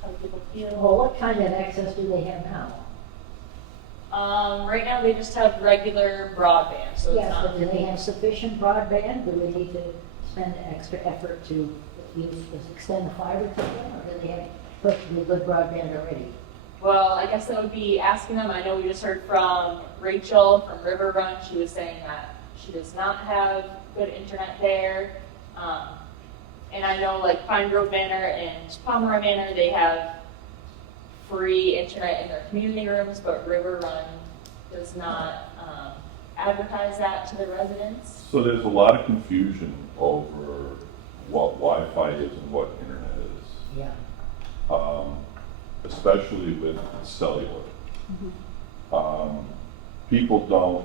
How do people feel? Well, what kind of access do they have now? Right now they just have regular broadband, so it's Yes, not. but do they have sufficient broadband? Do they need to spend extra effort to extend the fiber to them, or do they have perfectly good broadband already? Well, I guess that would be asking them. I know we just heard from Rachel from River Run. She was saying that she does not have good internet there. And I know like Pine Grove Manor and Pomeroy Manor, they have free internet in their community rooms, but River Run does not advertise that to the residents. So there's a lot of confusion over what Wi-Fi is and what internet is. Yeah. Especially with cellular. People don't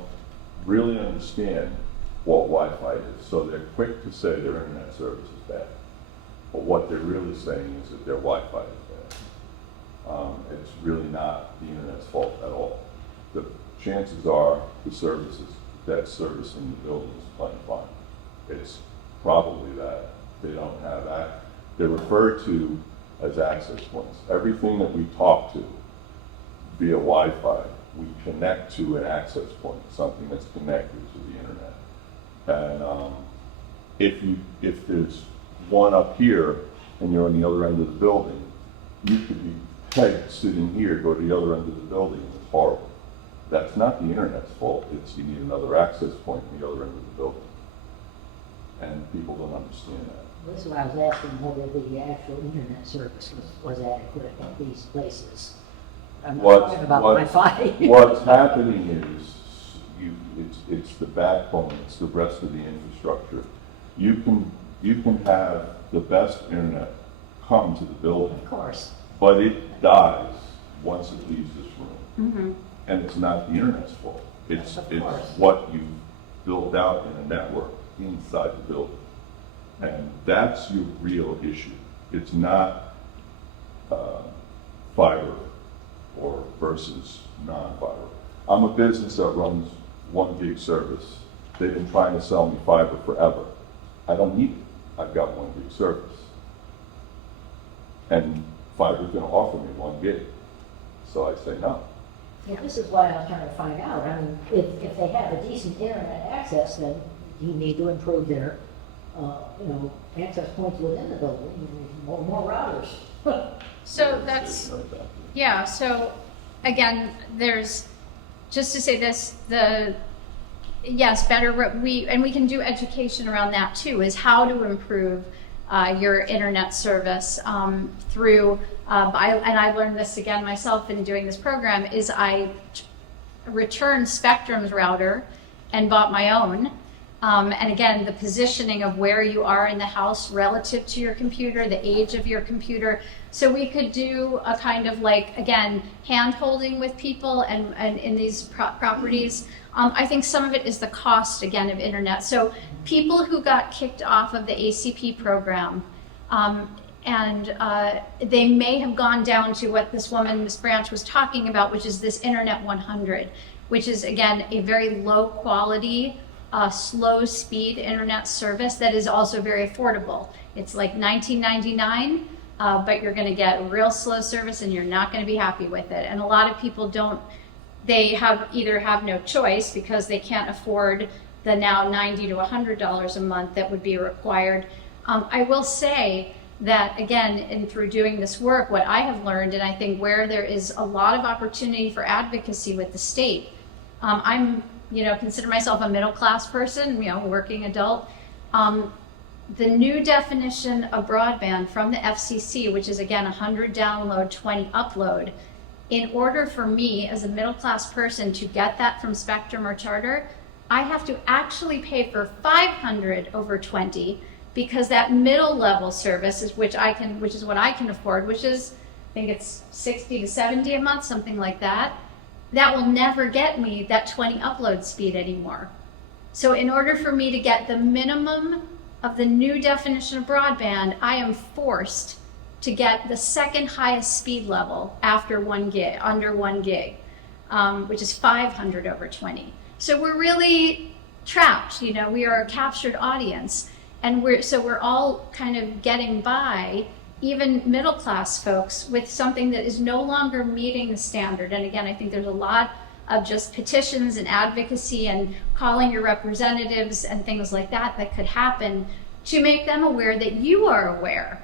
really understand what Wi-Fi is, so they're quick to say their internet service is bad. But what they're really saying is that their Wi-Fi is bad. It's really not the internet's fault at all. The chances are the services that's servicing the building is playing fine. It's probably that they don't have they're referred to as access points. Everything that we talk to via Wi-Fi, we connect to an access point, something that's connected to the internet. And if there's one up here and you're on the other end of the building, you could be sitting here, go to the other end of the building, and it's horrible. That's not the internet's fault. It's you need another access point on the other end of the building. And people don't understand that. This is why I was asking whether the actual internet service was adequate at these places. I'm not talking about Wi-Fi. What's happening is it's the backbone, it's the rest of the infrastructure. You can have the best internet come to the building, Of course. but it dies once it leaves this room. And it's not the internet's fault. It's what you build out in a network inside the building. And that's your real issue. It's not fiber or versus non-fiber. I'm a business that runs 1 gig service. They've been trying to sell me fiber forever. I don't need it. I've got 1 gig service. And fiber's gonna offer me 1 gig. So I say no. Well, this is why I was trying to find out. I mean, if they have a decent internet access, then you need to improve their, access points within the building, and more routers. So that's, yeah, so again, there's, just to say this, yes, we can do education around that too, is how to improve your internet service through, and I learned this again myself in doing this program, is I returned Spectrum's router and bought my own. And again, the positioning of where you are in the house relative to your computer, the age of your computer. So we could do a kind of like, again, hand holding with people and in these properties. I think some of it is the cost, again, of internet. So people who got kicked off of the ACP program, they may have gone down to what this woman, Ms. Branch, was talking about, which is this Internet 100, which is, again, a very low quality, slow speed internet service that is also very affordable. It's like $19.99, but you're going to get real slow service and you're not going to be happy with it. And a lot of people don't, they either have no choice because they can't afford the now $90 to $100 a month that would be required. I will say that, again, through doing this work, what I have learned, and I think where there is a lot of opportunity for advocacy with the state, I'm consider myself a middle-class person, working adult. The new definition of broadband from the FCC, which is again 100 download, 20 upload, in order for me as a middle-class person to get that from Spectrum or Charter, I have to actually pay for 500 over 20, because that middle level service is which is what I can afford, which is, I think it's 60 to 70 a month, something like that. That will never get me that 20 upload speed anymore. So in order for me to get the minimum of the new definition of broadband, I am forced to get the second highest speed level after 1 gig, under 1 gig, which is 500 over 20. So we're really trapped, we are a captured audience, and we're all kind of getting by, even middle class folks, with something that is no longer meeting the standard. And again, I think there's a lot of just petitions and advocacy and calling your representatives and things like that could happen to make them aware that you are aware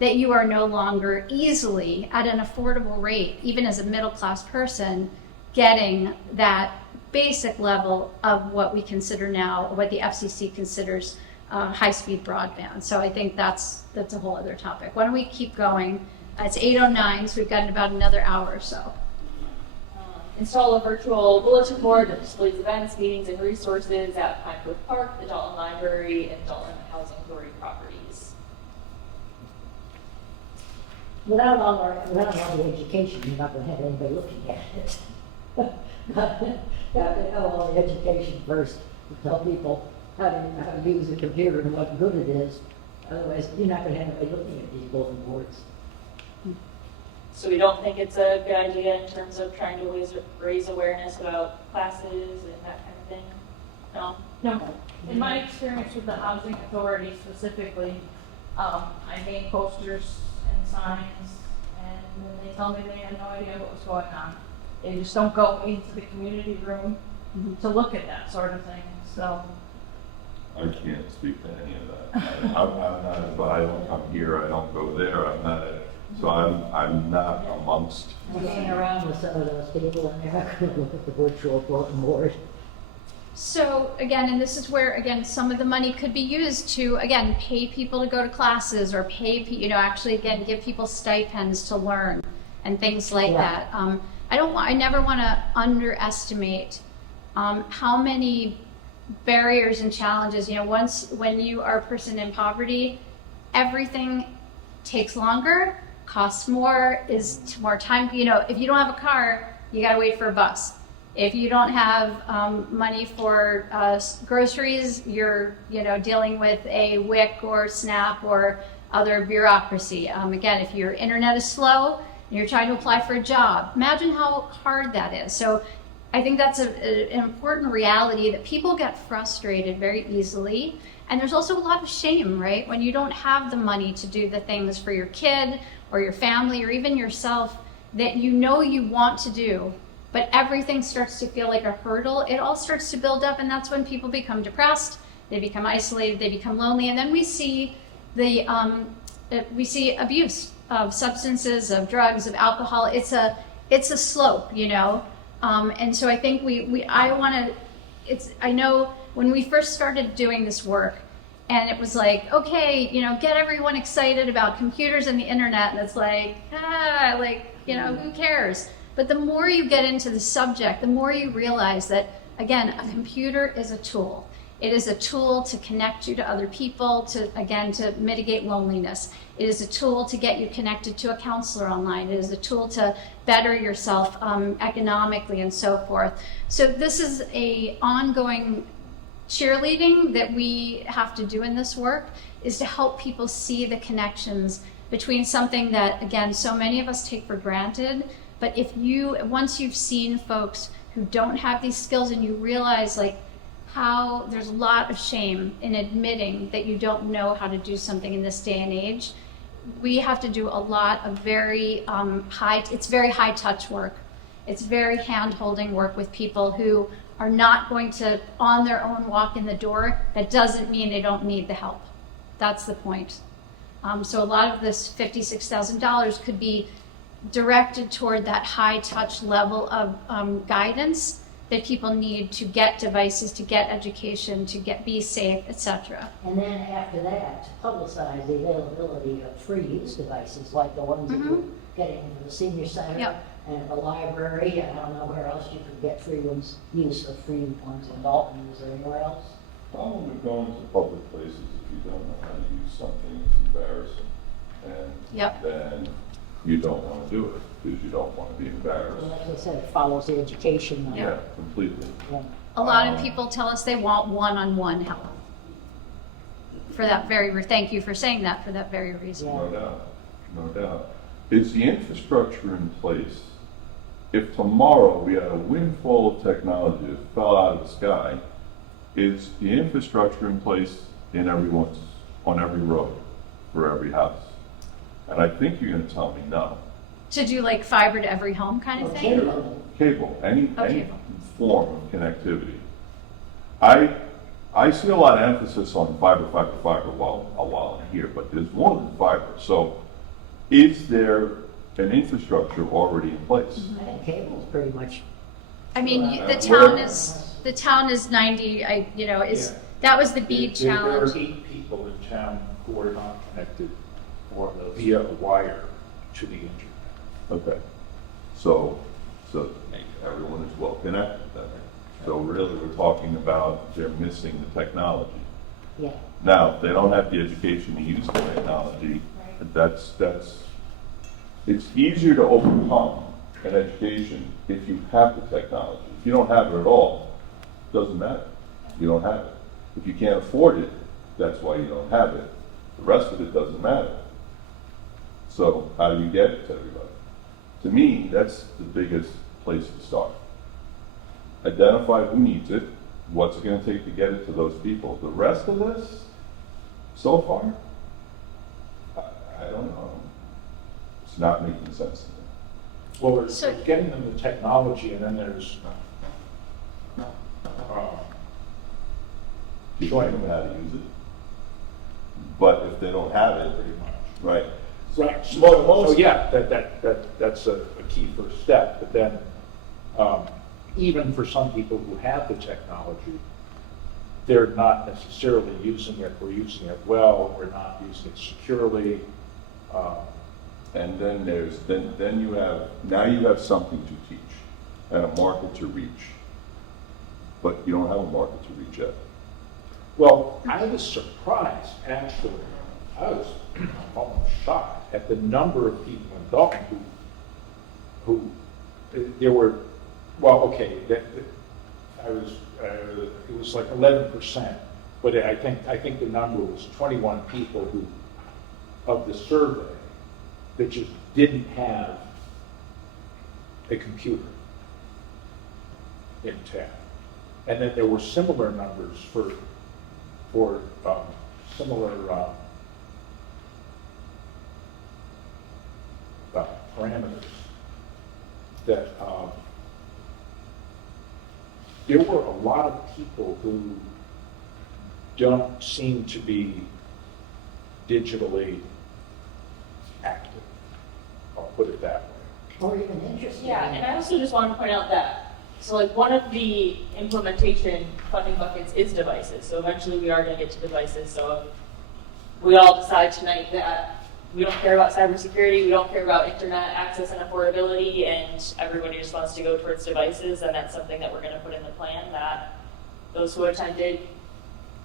that you are no longer easily at an affordable rate, even as a middle class person, getting that basic level of what we consider now, what the FCC considers high-speed broadband. So I think that's a whole other topic. Why don't we keep going? It's 8:09, so we've got about another hour or so. Install a virtual bulletin board that displays events, meetings, and resources at Pinecliff Park, the Dalton Library, and Dalton Housing Authority properties. Without all the education, you're not going to have anybody looking at it. You have to know all the education first to tell people how to use the computer and what good it is. Otherwise, you're not going to have anybody looking at these bulletin boards. So we don't think it's a good idea in terms of trying to raise awareness about classes and that kind of thing? No? No. In my experience with the housing authority specifically, I made posters and signs, and then they tell me they had no idea what was going on. They just don't go into the community room to look at that sort of thing. So I can't speak to any of that. I'm not, I don't come here, I don't go there, I'm not, so I'm not amongst. I'm hanging around with some of those people, and they're not going to look at the virtual bulletin board. So again, and this is where, again, some of the money could be used to, again, pay people to go to classes, or pay, actually, again, give people stipends to learn and things like that. I never want to underestimate how many barriers and challenges, when you are a person in poverty, everything takes longer, costs more, is more time. If you don't have a car, you got to wait for a bus. If you don't have money for groceries, you're dealing with a WIC or SNAP or other bureaucracy. Again, if your internet is slow and you're trying to apply for a job, imagine how hard that is. So I think that's an important reality, that people get frustrated very easily. And there's also a lot of shame, right? When you don't have the money to do the things for your kid or your family or even yourself that you want to do, but everything starts to feel like a hurdle. It all starts to build up, and that's when people become depressed, they become isolated, they become lonely, and then we see abuse of substances, of drugs, of alcohol. It's a slope, you know. And so I think I know when we first started doing this work, and it was like, okay, you know, get everyone excited about computers and the internet, and it's like, you know, who cares? But the more you get into the subject, the more you realize that, again, a computer is a tool. It is a tool to connect you to other people, to mitigate loneliness. It is a tool to get you connected to a counselor online. It is a tool to better yourself economically and so forth. So this is a ongoing cheerleading that we have to do in this work, is to help people see the connections between something that, again, so many of us take for granted. But once you've seen folks who don't have these skills, and you realize like how there's a lot of shame in admitting that you don't know how to do something in this day and age, we have to do a lot of very high touch work. It's very hand-holding work with people who are not going to on their own walk in the door. That doesn't mean they don't need the help. That's the point. So a lot of this $56,000 could be directed toward that high touch level of guidance that people need to get devices, to get education, to be safe, etc. And then after that, to publicize the availability of free use devices like the ones that you're getting in the senior center. Yep. And the library, and I don't know where else you could get use of free ones in Dalton. Is there anywhere else? Problem with going to public places if you don't know how to use something, it's embarrassing. And then you don't want to do it because you don't want to be embarrassed. Well, like I said, it follows the education. Yeah, completely. Yeah. A lot of people tell us they want one-on-one help. Thank you for saying that, for that very reason. Yeah. No doubt. Is the infrastructure in place? If tomorrow we had a windfall of technology that fell out of the sky, is the infrastructure in place on every road, for every house? And I think you're going to tell me no. To do like fiber to every home kind of thing? Cable, any Cable. form of connectivity. I see a lot of emphasis on fiber while I'm here, but there's more than fiber. So is there an infrastructure already in place? I think cable's pretty much. I mean, the town is 90. That was the BEAD challenge. There are 8 people in town who are not connected via a wire to the internet. Okay. So everyone is well connected then. So really we're talking about they're missing the technology. Yeah. Now, if they don't have the education to use the technology, it's easier to overcome an education if you have the technology. If you don't have it at all, it doesn't matter. You don't have it. If you can't afford it, that's why you don't have it. The rest of it doesn't matter. So how do you get it to everybody? To me, that's the biggest place to start. Identify who needs it, what's it going to take to get it to those people. The rest of this, so far, I don't know. It's not making sense to me. Well, it's getting them the technology, and then there's showing them how to use it. But if they don't have it, pretty much. right. Right. So yeah, that's a key first step. But then, even for some people who have the technology, they're not necessarily using it, or using it well, or not using it securely. And then you have something to teach and a market to reach. But you don't have a market to reach yet. Well, I was surprised, actually. I was almost shocked at the number of people in Dalton who there were, well, okay, it was like 11%, but I think the number was 21 people who, of the survey, that just didn't have a computer in town. And then there were similar numbers for similar parameters that there were a lot of people who don't seem to be digitally active. I'll put it that way. Or even interested. Yeah, and I also just want to point out that, so like one of the implementation funding buckets is devices. So eventually we are going to get to devices. So if we all decide tonight that we don't care about cybersecurity, we don't care about internet access and affordability, and everybody just wants to go towards devices, and that's something that we're going to put in the plan, that those who attended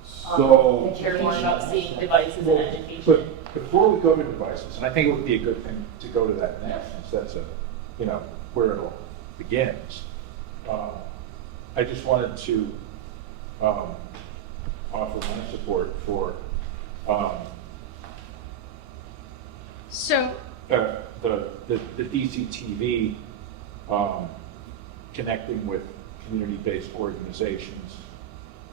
So, care more about seeing devices and education. But before we go to devices, and I think it would be a good thing to go to that next, since that's where it all begins. I just wanted to offer my support for So, the DCTV connecting with community-based organizations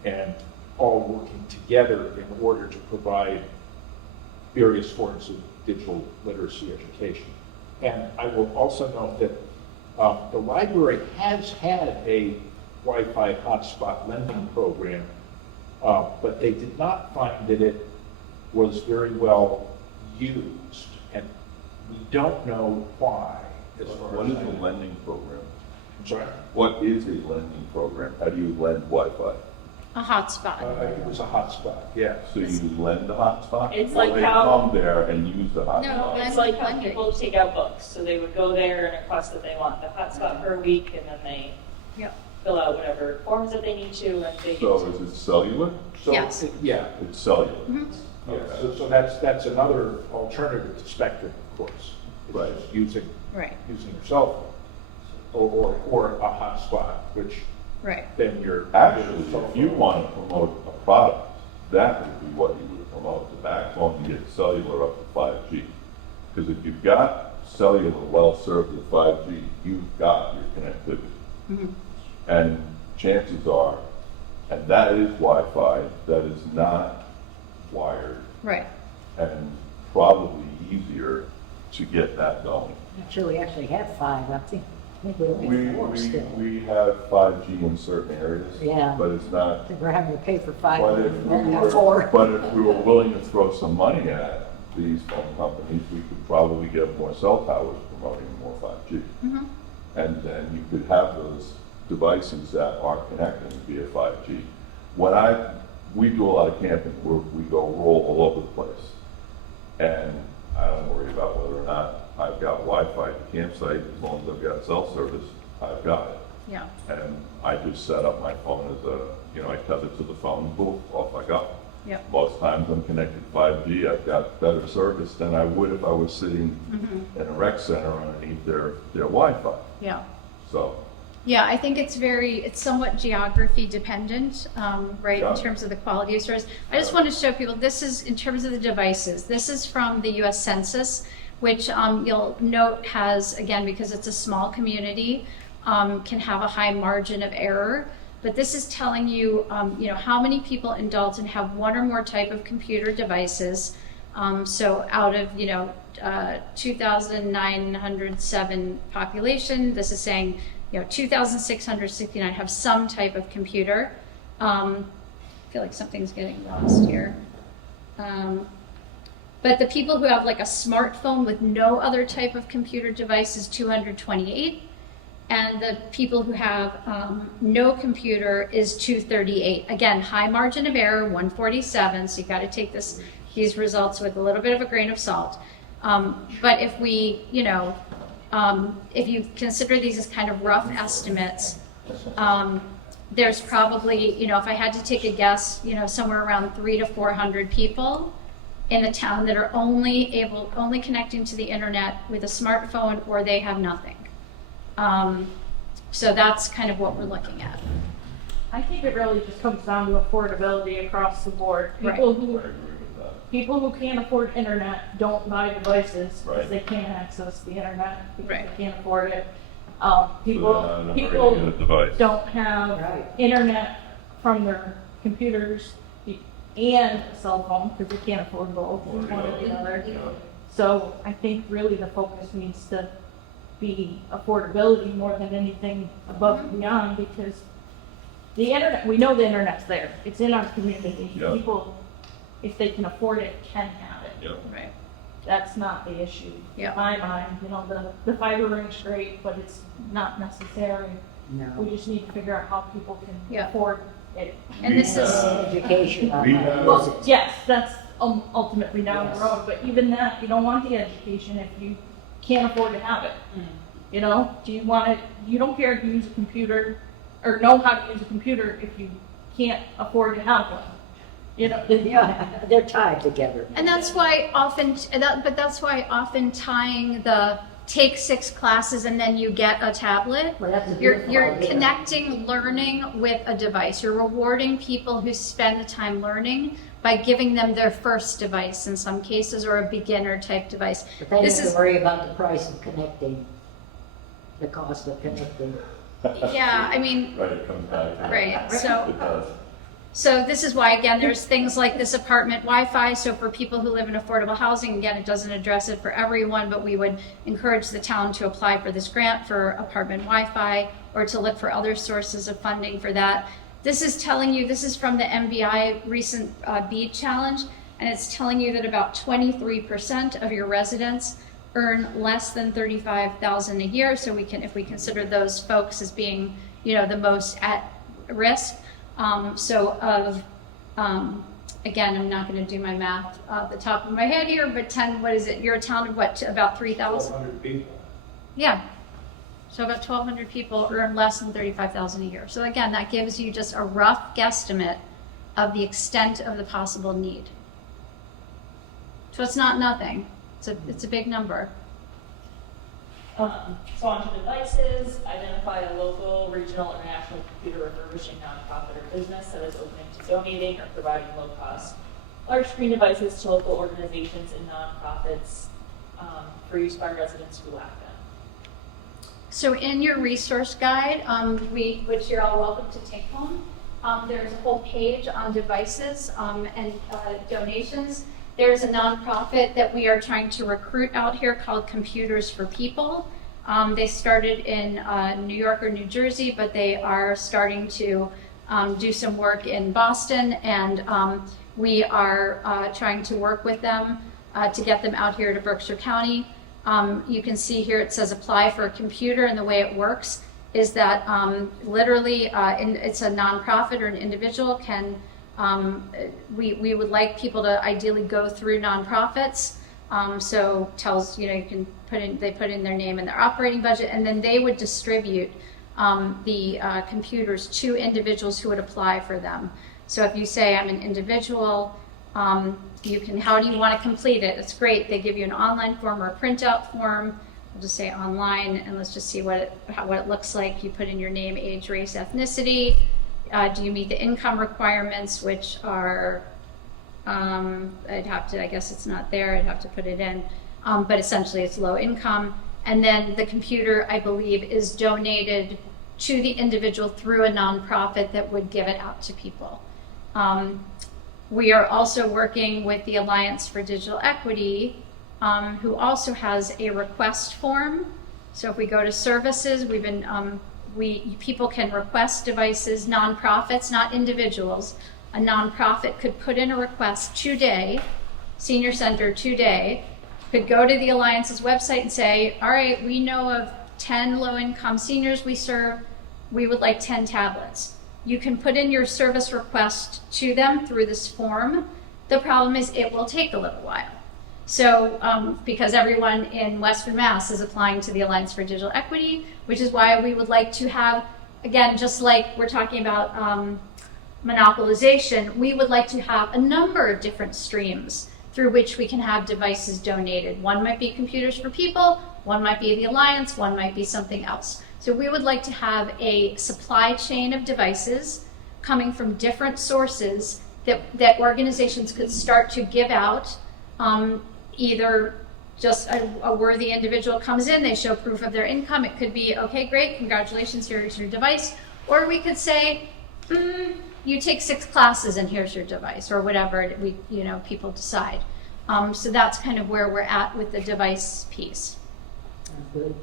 and all working together in order to provide various forms of digital literacy education. And I will also note that the library has had a Wi-Fi hotspot lending program, but they did not find that it was very well used, and we don't know why. As far what as is I a know. lending program? I'm sorry? What is a lending program? How do you lend Wi-Fi? a hotspot. It was a hotspot, yeah. So you lend the hotspot? It's Or like they how- come there and use the hotspot? No, It's Lend- like how lending. people take out books, so they would go there and request that they want the hotspot for a week, and then they Yep. fill out whatever forms that they need to, and they So is it cellular? So, Yes. Yeah, It's cellular. yeah, so that's another alternative to Spectrum, of course. It's Right. just using Right, your cell phone, or a hotspot, which right. then you're. Actually, if you want to promote a product, that would be what you would promote. The backbone to get cellular up to 5G. Because if you've got cellular well served with 5G, you've got your connectivity. And chances are, and that is Wi-Fi, that is not wired, Right. and probably easier to get that going. I'm sure we actually have 5, I think we only have 4 still. We have 5G in certain areas. Yeah. But it's I not, think we're having to pay for 5, but we if we only have were, 4. but if we were willing to throw some money at these phone companies, we could probably get more cell towers promoting more 5G. And then you could have those devices that are connecting via 5G. We do a lot of camping where we go roll all over the place. And I don't worry about whether or not I've got Wi-Fi at the campsite, as long as I've got cell service, I've got it. Yeah. And I just set up my phone as I tether to the phone, boom, off I go. Yep. Most times I'm connected to 5G, I've got better service than I would if I was sitting in a rec center underneath their Wi-Fi. Yeah. So, Yeah, I think it's somewhat geography dependent, right, Yeah. in terms of the quality of service. I just want to show people, this is, in terms of the devices, this is from the US Census, which you'll note has, again, because it's a small community, can have a high margin of error. But this is telling you, how many people in Dalton have one or more type of computer devices. So out of, 2,907 population, this is saying, 2,669 have some type of computer. I feel like something's getting lost here. But the people who have like a smartphone with no other type of computer device is 228. And the people who have no computer is 238. Again, high margin of error, 147. So you got to take these results with a little bit of a grain of salt. But if we, if you consider these as kind of rough estimates, there's probably, if I had to take a guess, somewhere around 300 to 400 people in the town that are only connecting to the internet with a smartphone, or they have nothing. So that's kind of what we're looking at. I think it really just comes down to affordability across the board. Right. I agree with that. People who can't afford internet don't buy devices Right. because they can't access the internet because Right. they can't afford it. So they're not in a hurry to get a People device. don't have Right. internet from their computers and a cell phone because they can't afford both, one or the other. Yeah. So I think really the focus needs to be affordability more than anything above and beyond, because the internet, we know the internet's there. It's in our community. Yeah. People, if they can afford it, can have it. Yeah. Right. That's not the issue. Yeah. In my mind, the fiber ring's great, but it's not necessary. No. We just need to figure out how people can Yeah. afford it. And this is, Education on We that. have- Well, yes, that's ultimately down the road, but even that, you don't want the education if you can't afford to have it. You know, do you want it, you don't care to use a computer or know how to use a computer if you can't afford to have one. You know, Yeah, they're tied together. and that's why often, but that's why often tying the take 6 classes and then you get a tablet. Well, that's a You're beautiful idea. connecting learning with a device. You're rewarding people who spend the time learning by giving them their first device in some cases, or a beginner type device. But they This have is, to worry about the price of connecting, the cost of connecting. yeah, I mean, Right, it comes back to that. right, so. It does. So this is why, again, there's things like this apartment Wi-Fi. So for people who live in affordable housing, again, it doesn't address it for everyone, but we would encourage the town to apply for this grant for apartment Wi-Fi, or to look for other sources of funding for that. This is telling you, this is from the MBI recent BEAD challenge, and it's telling you that about 23% of your residents earn less than $35,000 a year. So we can, if we consider those folks as being, you know, the most at risk. Again, I'm not going to do my math off the top of my head here, but 10, what is it? You're a town of what, about 3,000? 1,200 people. Yeah. So about 1,200 people earn less than $35,000 a year. So again, that gives you just a rough guesstimate of the extent of the possible need. So it's not nothing. It's a big number. So on to devices, identify a local, regional, or national computer refurbishing nonprofit or business that is open to donating or providing low-cost large screen devices to local organizations and nonprofits for use by residents who lack them. So in your resource guide, which you're all welcome to take home, there's a whole page on devices and donations. There's a nonprofit that we are trying to recruit out here called Computers for People. They started in New York or New Jersey, but they are starting to do some work in Boston, and we are trying to work with them to get them out here to Berkshire County. You can see here it says apply for a computer, and the way it works is that literally it's a nonprofit or an individual can, we would like people to ideally go through nonprofits. So tells, you know, you can they put in their name and their operating budget, and then they would distribute the computers to individuals who would apply for them. So if you say I'm an individual, you can, how do you want to complete it? It's great. They give you an online form or a printout form. I'll just say online, and let's just see what it looks like. You put in your name, age, race, ethnicity. Do you meet the income requirements, which are, I'd have to, I guess it's not there, I'd have to put it in, but essentially it's low income. And then the computer, I believe, is donated to the individual through a nonprofit that would give it out to people. We are also working with the Alliance for Digital Equity, who also has a request form. So if we go to services, we've been, people can request devices, nonprofits, not individuals. A nonprofit could put in a request today, senior center today, could go to the Alliance's website and say, all right, we know of 10 low-income seniors we serve, we would like 10 tablets. You can put in your service request to them through this form. The problem is it will take a little while. So, because everyone in Western Mass is applying to the Alliance for Digital Equity, which is why we would like to have, again, just like we're talking about monopolization, we would like to have a number of different streams through which we can have devices donated. One might be Computers for People, one might be the Alliance, one might be something else. So we would like to have a supply chain of devices coming from different sources that organizations could start to give out. Either just a worthy individual comes in, they show proof of their income. It could be, okay, great, congratulations, here's your device. Or we could say, you take 6 classes and here's your device, or whatever people decide. So that's kind of where we're at with the device piece. Good.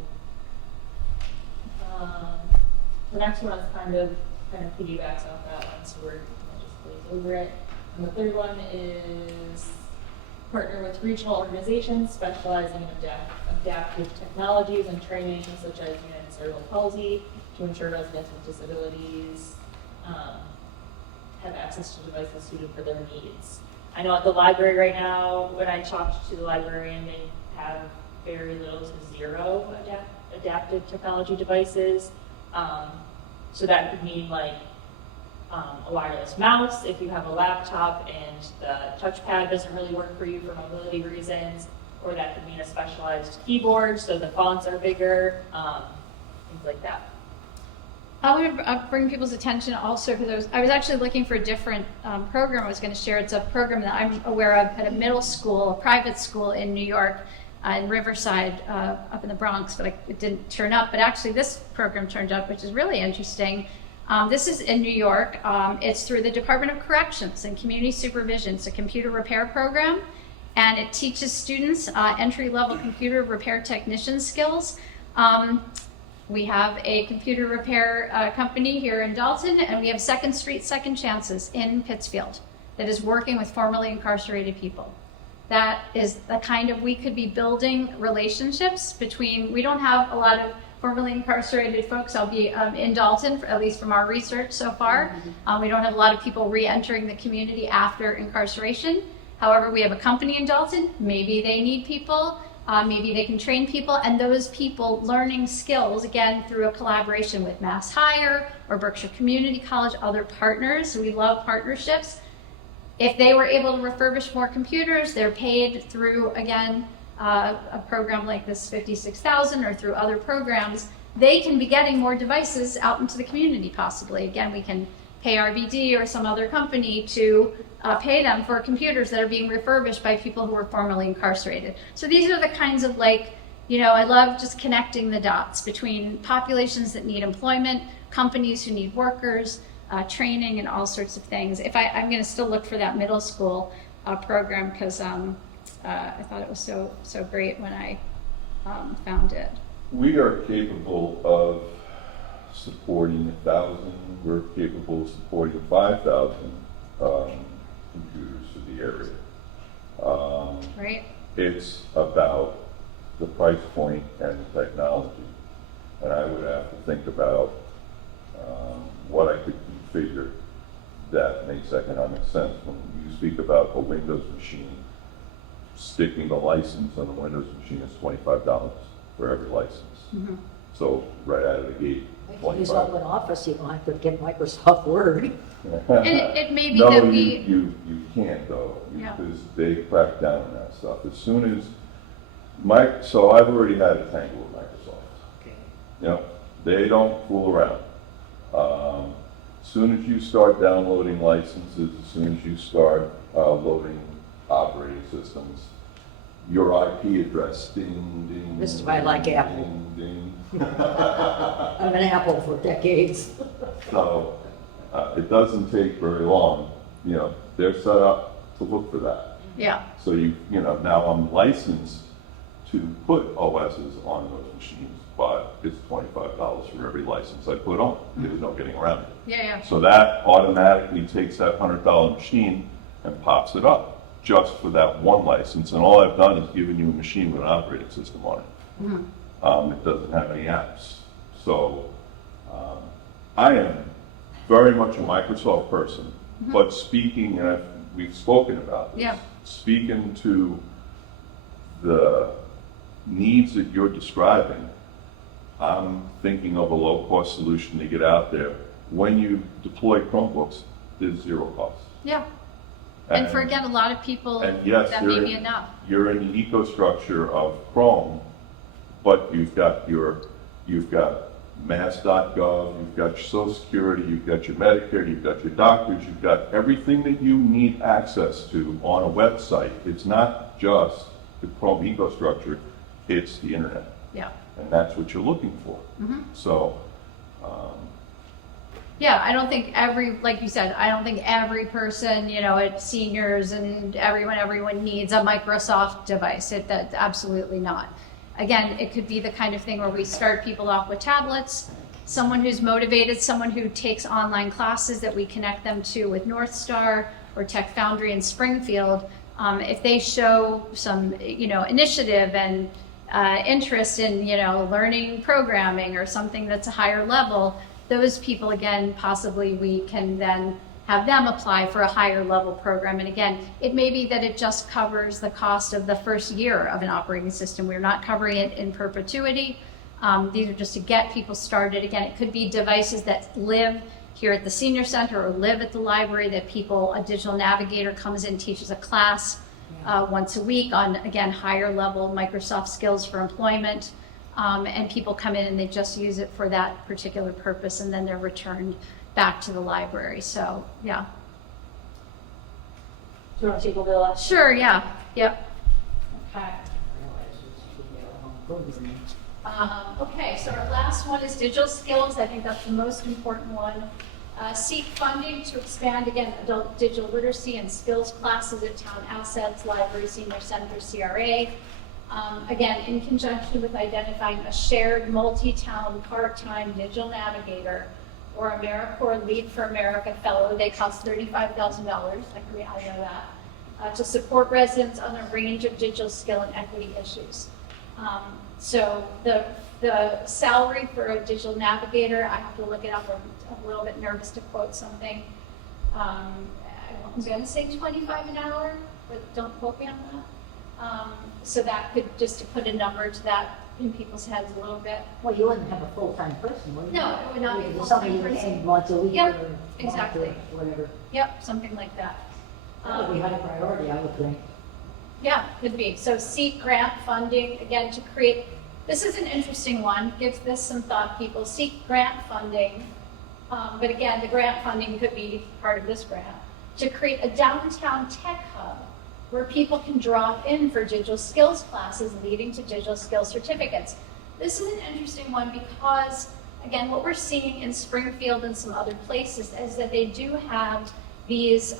The next one is kind of kind of piggybacks off that one, so we're just glaze over it. And the third one is partner with regional organizations specializing in adaptive technologies and training such as United Cerebral Palsy to ensure residents with disabilities have access to devices suited for their needs. I know at the library right now, when I talked to the librarian, they have very little to zero adaptive technology devices. So that could mean like a wireless mouse if you have a laptop and the touchpad doesn't really work for you for mobility reasons, or that could mean a specialized keyboard so the fonts are bigger, things like that. I want to bring people's attention also, because I was actually looking for a different program I was going to share. It's a program that I'm aware of at a middle school, a private school in New York, in Riverside, up in the Bronx, but it didn't turn up. But actually this program turned up, which is really interesting. This is in New York. It's through the Department of Corrections and Community Supervision. It's a computer repair program, and it teaches students entry-level computer repair technician skills. We have a computer repair company here in Dalton, and we have Second Street Second Chances in Pittsfield that is working with formerly incarcerated people. That is the kind of, we could be building relationships between, we don't have a lot of formerly incarcerated folks, I'll be in Dalton, at least from our research so far. We don't have a lot of people re-entering the community after incarceration. However, we have a company in Dalton, maybe they need people, maybe they can train people, and those people learning skills, again, through a collaboration with Mass Hire or Berkshire Community College, other partners. We love partnerships. If they were able to refurbish more computers, they're paid through, again, a program like this 56,000 or through other programs, they can be getting more devices out into the community possibly. Again, we can pay RBD or some other company to pay them for computers that are being refurbished by people who were formerly incarcerated. So these are the kinds of, like, you know, I love just connecting the dots between populations that need employment, companies who need workers, training, and all sorts of things. I'm going to still look for that middle school program, because I thought it was so great when I found it. We are capable of supporting 1,000. We're capable of supporting 5,000 computers for the area. Right. It's about the price point and the technology. And I would have to think about what I could configure that makes economic sense. When you speak about a Windows machine, sticking the license on the Windows machine is $25 for every license. Mm-hmm. So right out of the gate, If you use Open Office, you don't have to get Microsoft Word. And it may be no, that you can't though, Yeah. because they crack down on that stuff. As soon as so I've already had a tangle with Microsoft. Okay. You know, they don't fool around. As soon as you start downloading licenses, as soon as you start loading operating systems, your IP address, ding, ding. This is why I like Apple. Ding, ding. I'm an Apple for decades. So it doesn't take very long. You know, they're set up to look for that. Yeah. So you know, now I'm licensed to put OSs on those machines, but it's $25 for every license I put on. There's no getting around it. Yeah. So that automatically takes that $100 machine and pops it up just for that one license. And all I've done is given you a machine with an operating system on it. Mm-hmm. It doesn't have any apps. So I am very much a Microsoft person, but speaking, and we've spoken about this, speaking to the needs that you're describing, I'm thinking of a low-cost solution to get out there. When you deploy Chromebooks, there's zero cost. Yeah. And for, again, a lot of people, and yes, that may be enough. You're in the ecostructure of Chrome, but you've got mass.gov, you've got your Social Security, you've got your Medicare, you've got your doctors, you've got everything that you need access to on a website. It's not just the Chrome ecostructure, it's the internet. Yeah. And that's what you're looking for. Mm-hmm. So, yeah, I don't think like you said, I don't think every person, you know, at seniors and everyone needs a Microsoft device. That's absolutely not. Again, it could be the kind of thing where we start people off with tablets, someone who's motivated, someone who takes online classes that we connect them to with North Star or Tech Foundry in Springfield, if they show some, initiative and interest in, learning programming or something that's a higher level, those people, again, possibly we can then have them apply for a higher level program. And again, it may be that it just covers the cost of the first year of an operating system. We're not covering it in perpetuity. These are just to get people started. Again, it could be devices that live here at the senior center or live at the library that a digital navigator comes in, teaches a class once a week on, again, higher level Microsoft skills for employment. And people come in and they just use it for that particular purpose, and then they're returned back to the library. So, yeah. Do you want to take over the last? Sure, yeah. Yep. Okay. Okay, so our last one is digital skills. I think that's the most important one. Seek funding to expand, again, adult digital literacy and skills classes at town assets, library, senior center, CRA. Again, in conjunction with identifying a shared multi-town part-time digital navigator or AmeriCorps Lead for America Fellow. They cost $35,000, I know that, to support residents on a range of digital skill and equity issues. So the salary for a digital navigator, I have to look it up. I'm a little bit nervous to quote something. I'm going to say $25 an hour, but don't quote me on that. So that could, just to put a number to that in people's heads a little bit. Well, you wouldn't have a full-time person, would you? No, it would not be a It's full-time somebody person. came once a week Yep, or exactly. or whatever. Yep, something like that. That would be high priority, I would think. Yeah, could be. So seek grant funding, again, to create, this is an interesting one, give this some thought, people. Seek grant funding, but again, the grant funding could be part of this grant, to create a downtown tech hub where people can drop in for digital skills classes leading to digital skills certificates. This is an interesting one because, again, what we're seeing in Springfield and some other places is that they do have these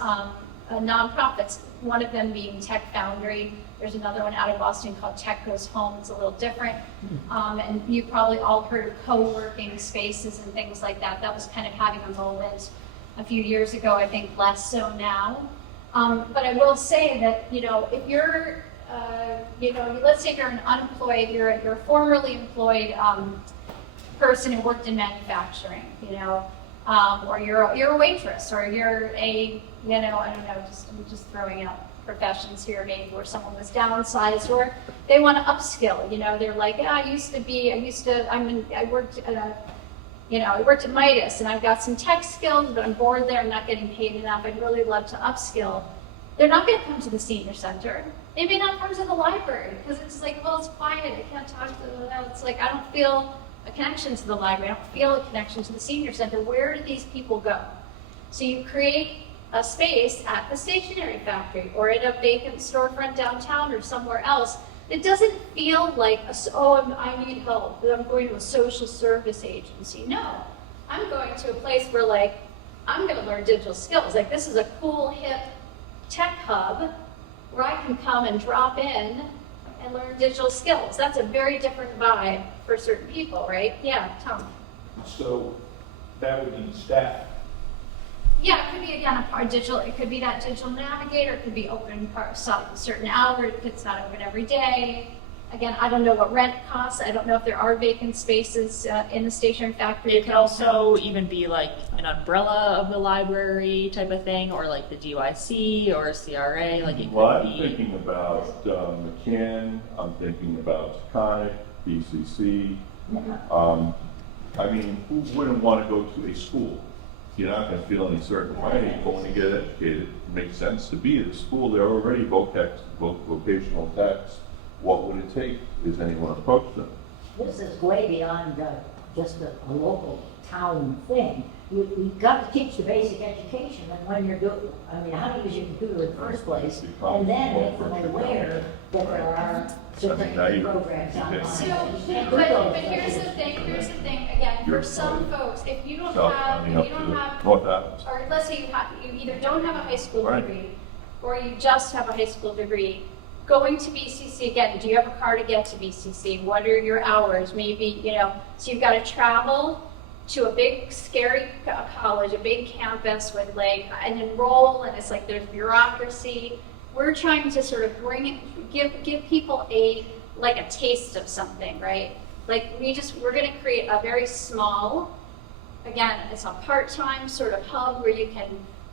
nonprofits, one of them being Tech Foundry. There's another one out of Boston called Tech Goes Home. It's a little different. And you probably all heard of co-working spaces and things like that. That was kind of having a moment a few years ago, I think less so now. But I will say that, if you're, let's say you're an unemployed, you're a formerly employed person who worked in manufacturing, or you're a waitress, or you're a, I don't know, I'm just throwing out professions here, maybe where someone was downsized, or they want to upskill, they're like, I worked at Midas and I've got some tech skills, but I'm bored there, I'm not getting paid enough, I'd really love to upskill. They're not going to come to the senior center. They may not come to the library because it's like, well, it's quiet, I can't talk to them. It's like, I don't feel a connection to the library, I don't feel a connection to the senior center. Where do these people go? So you create a space at the stationery factory or at a vacant storefront downtown or somewhere else. It doesn't feel like, I need help, I'm going to a social service agency. No, I'm going to a place where I'm going to learn digital skills. This is a cool, hip tech hub where I can come and drop in and learn digital skills. That's a very different vibe for certain people, right? Yeah, Tom. So that would need staff. Yeah, it could be, again, it could be that digital navigator, it could be open certain hours, it's not open every day. Again, I don't know what rent costs, I don't know if there are vacant spaces in the stationery factory. It could also even be like an umbrella of the library type of thing, or like the DYC or CRA, it could Well, I'm be. thinking about McCann, I'm thinking about Conic, BCC. Who wouldn't want to go to a school? You're not going to feel any certain way, you're going to get educated. It makes sense to be at a school, they're already vocational techs. What would it take? Is anyone approach them? This is way beyond just a local town thing. You've got to teach the basic education, and when you're doing, how to use your computer in the first place, and then make them aware that there are certificate programs online. But here's the thing, again, for some folks, if you don't have, North Adams. or let's say you either don't have a high school Right. degree, or you just have a high school degree, going to BCC, again, do you have a car to get to BCC? What are your hours? Maybe, so you've got to travel to a big scary college, a big campus with like an enroll, and it's like there's bureaucracy. We're trying to sort of give people a taste of something, right? Like we're going to create a very small, again, it's a part-time sort of hub where you can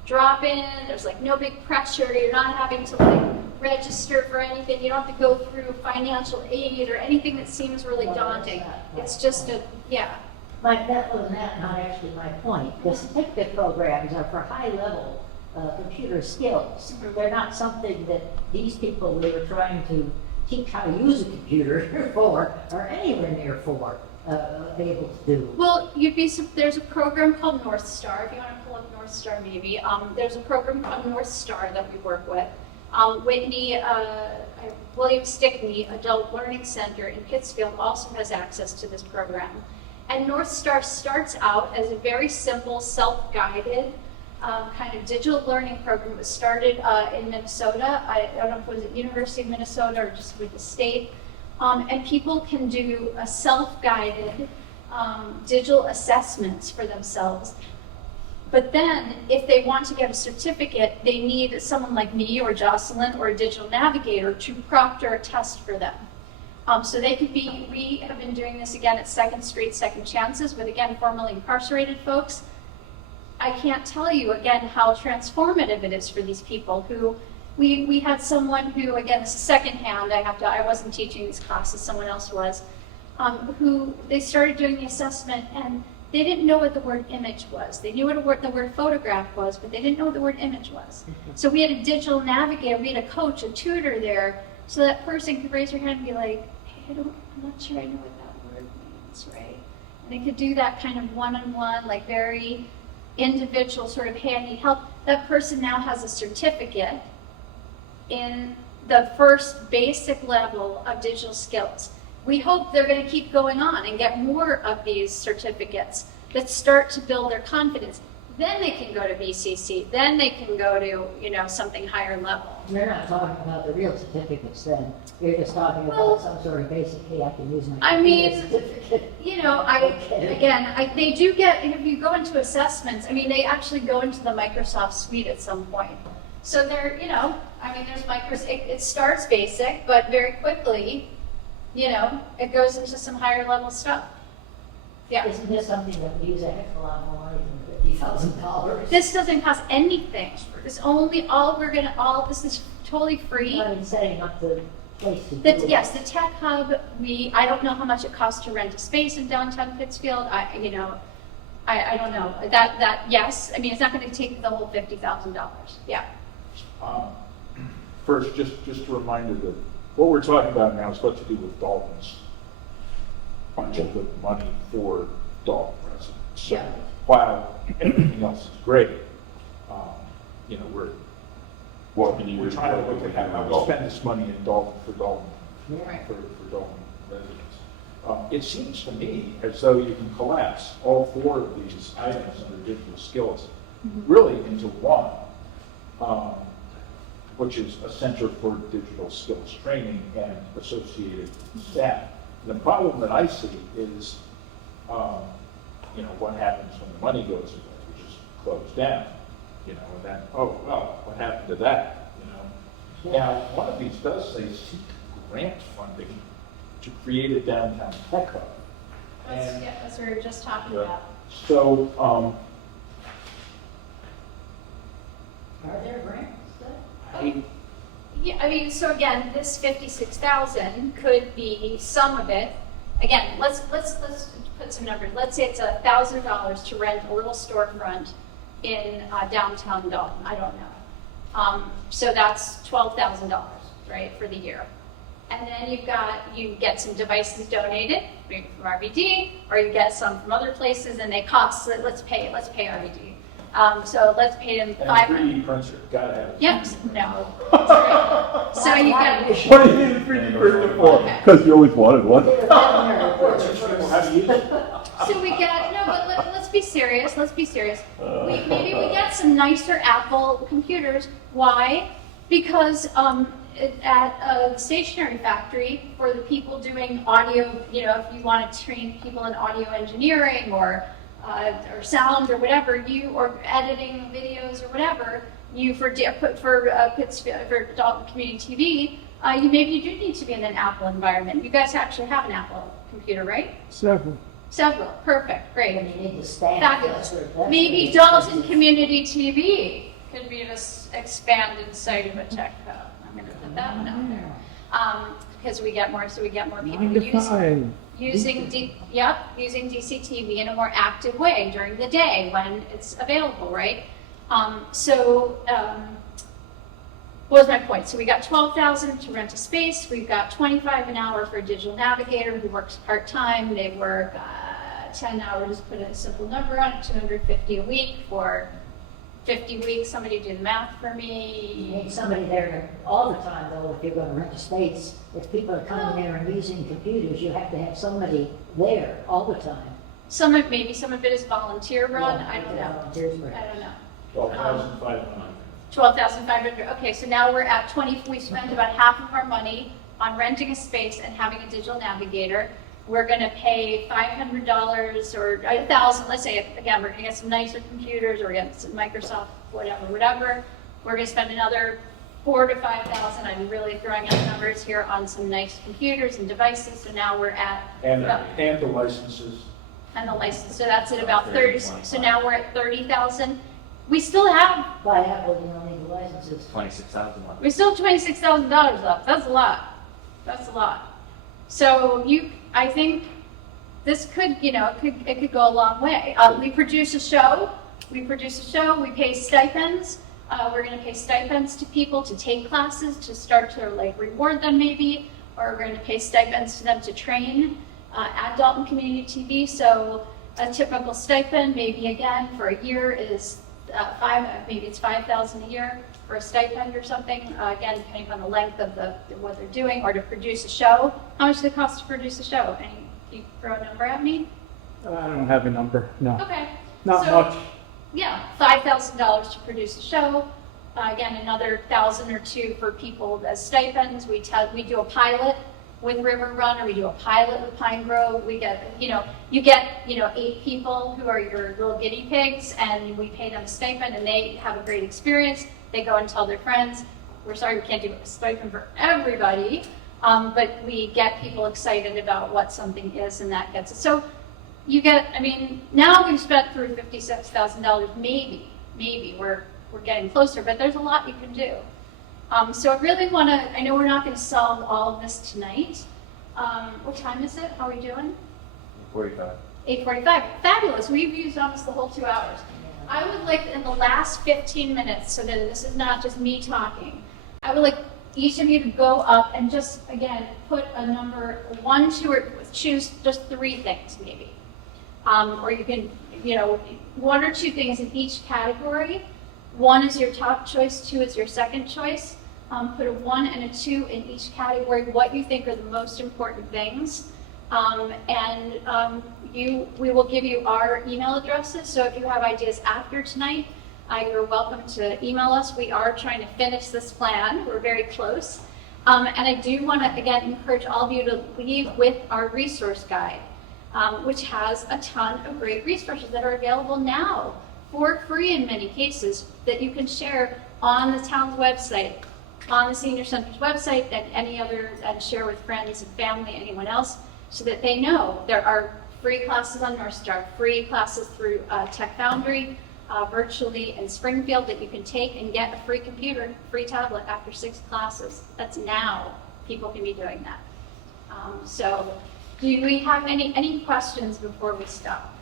drop in. There's like no big pressure. You're not having to like register for anything. You don't have to go through financial aid or anything that seems really daunting. It's just That was not actually my point. The certificate programs are for high-level computer skills. They're not something that these people we were trying to teach how to use a computer for are anywhere near for able to do. Well, there's a program called North Star. If you want to pull up North Star, maybe. There's a program called North Star that we work with. William Stickney Adult Learning Center in Pittsfield also has access to this program. And North Star starts out as a very simple, self-guided kind of digital learning program. It was started in Minnesota. I don't know if it was at University of Minnesota or just with the state. And people can do a self-guided digital assessments for themselves. But then, if they want to get a certificate, they need someone like me or Jocelyn or a digital navigator to proctor a test for them. So they could be, we have been doing this again at Second Street, Second Chances, with again, formerly incarcerated folks. I can't tell you again how transformative it is for these people who, we had someone who, again, this is secondhand, I wasn't teaching these classes, someone else was, who they started doing the assessment and they didn't know what the word image was. They knew what the word photograph was, but they didn't know what the word image was. So we had a digital navigator, we had a coach, a tutor there, so that person could raise their hand and be like, hey, I'm not sure I know what that word means, right? And they could do that kind of one-on-one, like very individual sort of handy help. That person now has a certificate in the first basic level of digital skills. We hope they're going to keep going on and get more of these certificates that start to build their confidence. Then they can go to BCC. Then they can go to, something higher level. You're not talking about the real certificates then. You're just talking about some sort of basic, hey, I can use my computer certificate. They do get, if you go into assessments, they actually go into the Microsoft suite at some point. So they're, there's Microsoft, it starts basic, but very quickly, it goes into some higher level stuff. Yeah. Isn't this something that we use a heck of a lot more money than $50,000? This doesn't cost anything. This is totally free. I'm setting up the place to do it. Yes, the tech hub, I don't know how much it costs to rent a space in downtown Pittsfield. I don't know. Yes. It's not going to take the whole $50,000. Yeah. First, just a reminder that what we're talking about now is what to do with Dalton's bunch of the money for Dalton residents. So while everything else is great, we're trying to look at how we spend this money in Dalton for Dalton, for Dalton residents. It seems to me as though you can collapse all four of these items under digital skills really into one. Which is a Center for Digital Skills Training and associated staff. The problem that I see is, what happens when the money goes away, which is closed down, and then, what happened to that, Now, one of these does say seek grant funding to create a downtown tech hub. That's what we were just talking about. So, Are there grants? So again, this 56,000 could be some of it. Again, let's put some numbers. Let's say it's $1,000 to rent a little storefront in downtown Dalton. I don't know. So that's $12,000, right, for the year. And then you get some devices donated, maybe from RBD, or you get some from other places, and they cost. Let's pay RBD. So let's pay them and 500. 3D printer, gotta have it. Yes, no. So you get. What do you need a 3D printer for? Because you always wanted one. How do you use it? So we get but let's be serious. Maybe we get some nicer Apple computers. Why? Because at a stationery factory for the people doing audio, if you want to train people in audio engineering or or sound or whatever, or editing videos or whatever, for Dalton Community TV, maybe you do need to be in an Apple environment. You guys actually have an Apple computer, right? Several. Several. Perfect. Great. And you need the staff. Fabulous. that's Maybe Dalton Community TV could be this expanded site of a tech hub. I'm going to put that one out there. Because we get more people 9 to 5. using DCTV in a more active way during the day when it's available, right? What was my point? So we got $12,000 to rent a space. We've got $25 an hour for a digital navigator who works part-time. They work 10 hours, put a simple number on it, $250 a week for 50 weeks. Somebody do the math for You me. need somebody there all the time, though, if you're gonna rent a space. If people are coming there and using computers, you have to have somebody there all the time. Maybe some of it is volunteer run. Yeah, I don't know. volunteers for it. I don't know. 12,500. 12,500. Okay, so now we're at 20. We spent about half of our money on renting a space and having a digital navigator. We're going to pay $500 or $1,000. Let's say again, we're going to get some nicer computers or get some Microsoft, whatever. We're going to spend another $4,000 to $5,000. I'm really throwing out numbers here on some nice computers and devices. So now we're at And the licenses. and the license. So that's at about 30. So now we're at 30,000. We still have By Apple, you don't need the licenses. 26,000 left. We still have $26,000 left. That's a lot. That's a lot. So I think this could, it could go a long way. We produce a show. We pay stipends. We're going to pay stipends to people to take classes, to start to reward them maybe, or we're going to pay stipends to them to train at Dalton Community TV. So a typical stipend, maybe again for a year is maybe it's $5,000 a year for a stipend or something. Again, depending on the length of what they're doing, or to produce a show. How much does it cost to produce a show? Can you throw a number at me? I don't have a number, no. Okay. Not So, much. Yeah, $5,000 to produce a show. Again, another $1,000 or $2,000 for people as stipends. We do a pilot with River Run, or we do a pilot with Pine Grove. We get, you get 8 people who are your little guinea pigs, and we pay them a stipend, and they have a great experience. They go and tell their friends. We're sorry we can't do a stipend for everybody, but we get people excited about what something is, and that gets it. So you get, now we've spent through $56,000. Maybe we're getting closer, but there's a lot you can do. So I really want to, I know we're not going to solve all of this tonight. What time is it? How are we doing? 45. 8:45. Fabulous. We've used almost the whole 2 hours. I would like in the last 15 minutes, so that this is not just me talking, I would like each of you to go up and just, again, put a number, 1, 2, or choose just 3 things maybe. Or you can, 1 or 2 things in each category. 1 is your top choice, 2 is your second choice. Put a 1 and a 2 in each category, what you think are the most important things. We will give you our email addresses, so if you have ideas after tonight, you're welcome to email us. We are trying to finish this plan. We're very close. And I do want to, again, encourage all of you to leave with our resource guide, which has a ton of great resources that are available now for free in many cases, that you can share on the town's website, on the senior center's website, and share with friends and family, anyone else, so that they know there are free classes on North Star, free classes through Tech Foundry, virtually in Springfield, that you can take and get a free computer, free tablet after 6 classes. That's now. People can be doing that. So do we have any questions before we stop?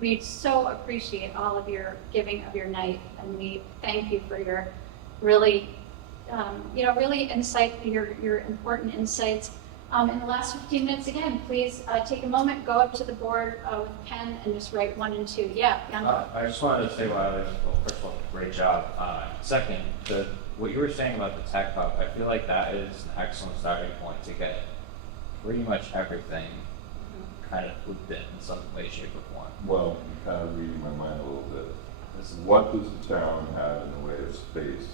We so appreciate all of your giving of your night, and we thank you for your really, really your important insights. In the last 15 minutes, again, please take a moment, go up to the board with a pen, and just write 1 and 2. Yeah. I just wanted to say, Wylie, first of all, great job. Second, what you were saying about the tech hub, I feel like that is an excellent starting point to get pretty much everything kind of looped in some way, shape, or form. Well, you're kind of reading my mind a little bit. What does the town have in the way of space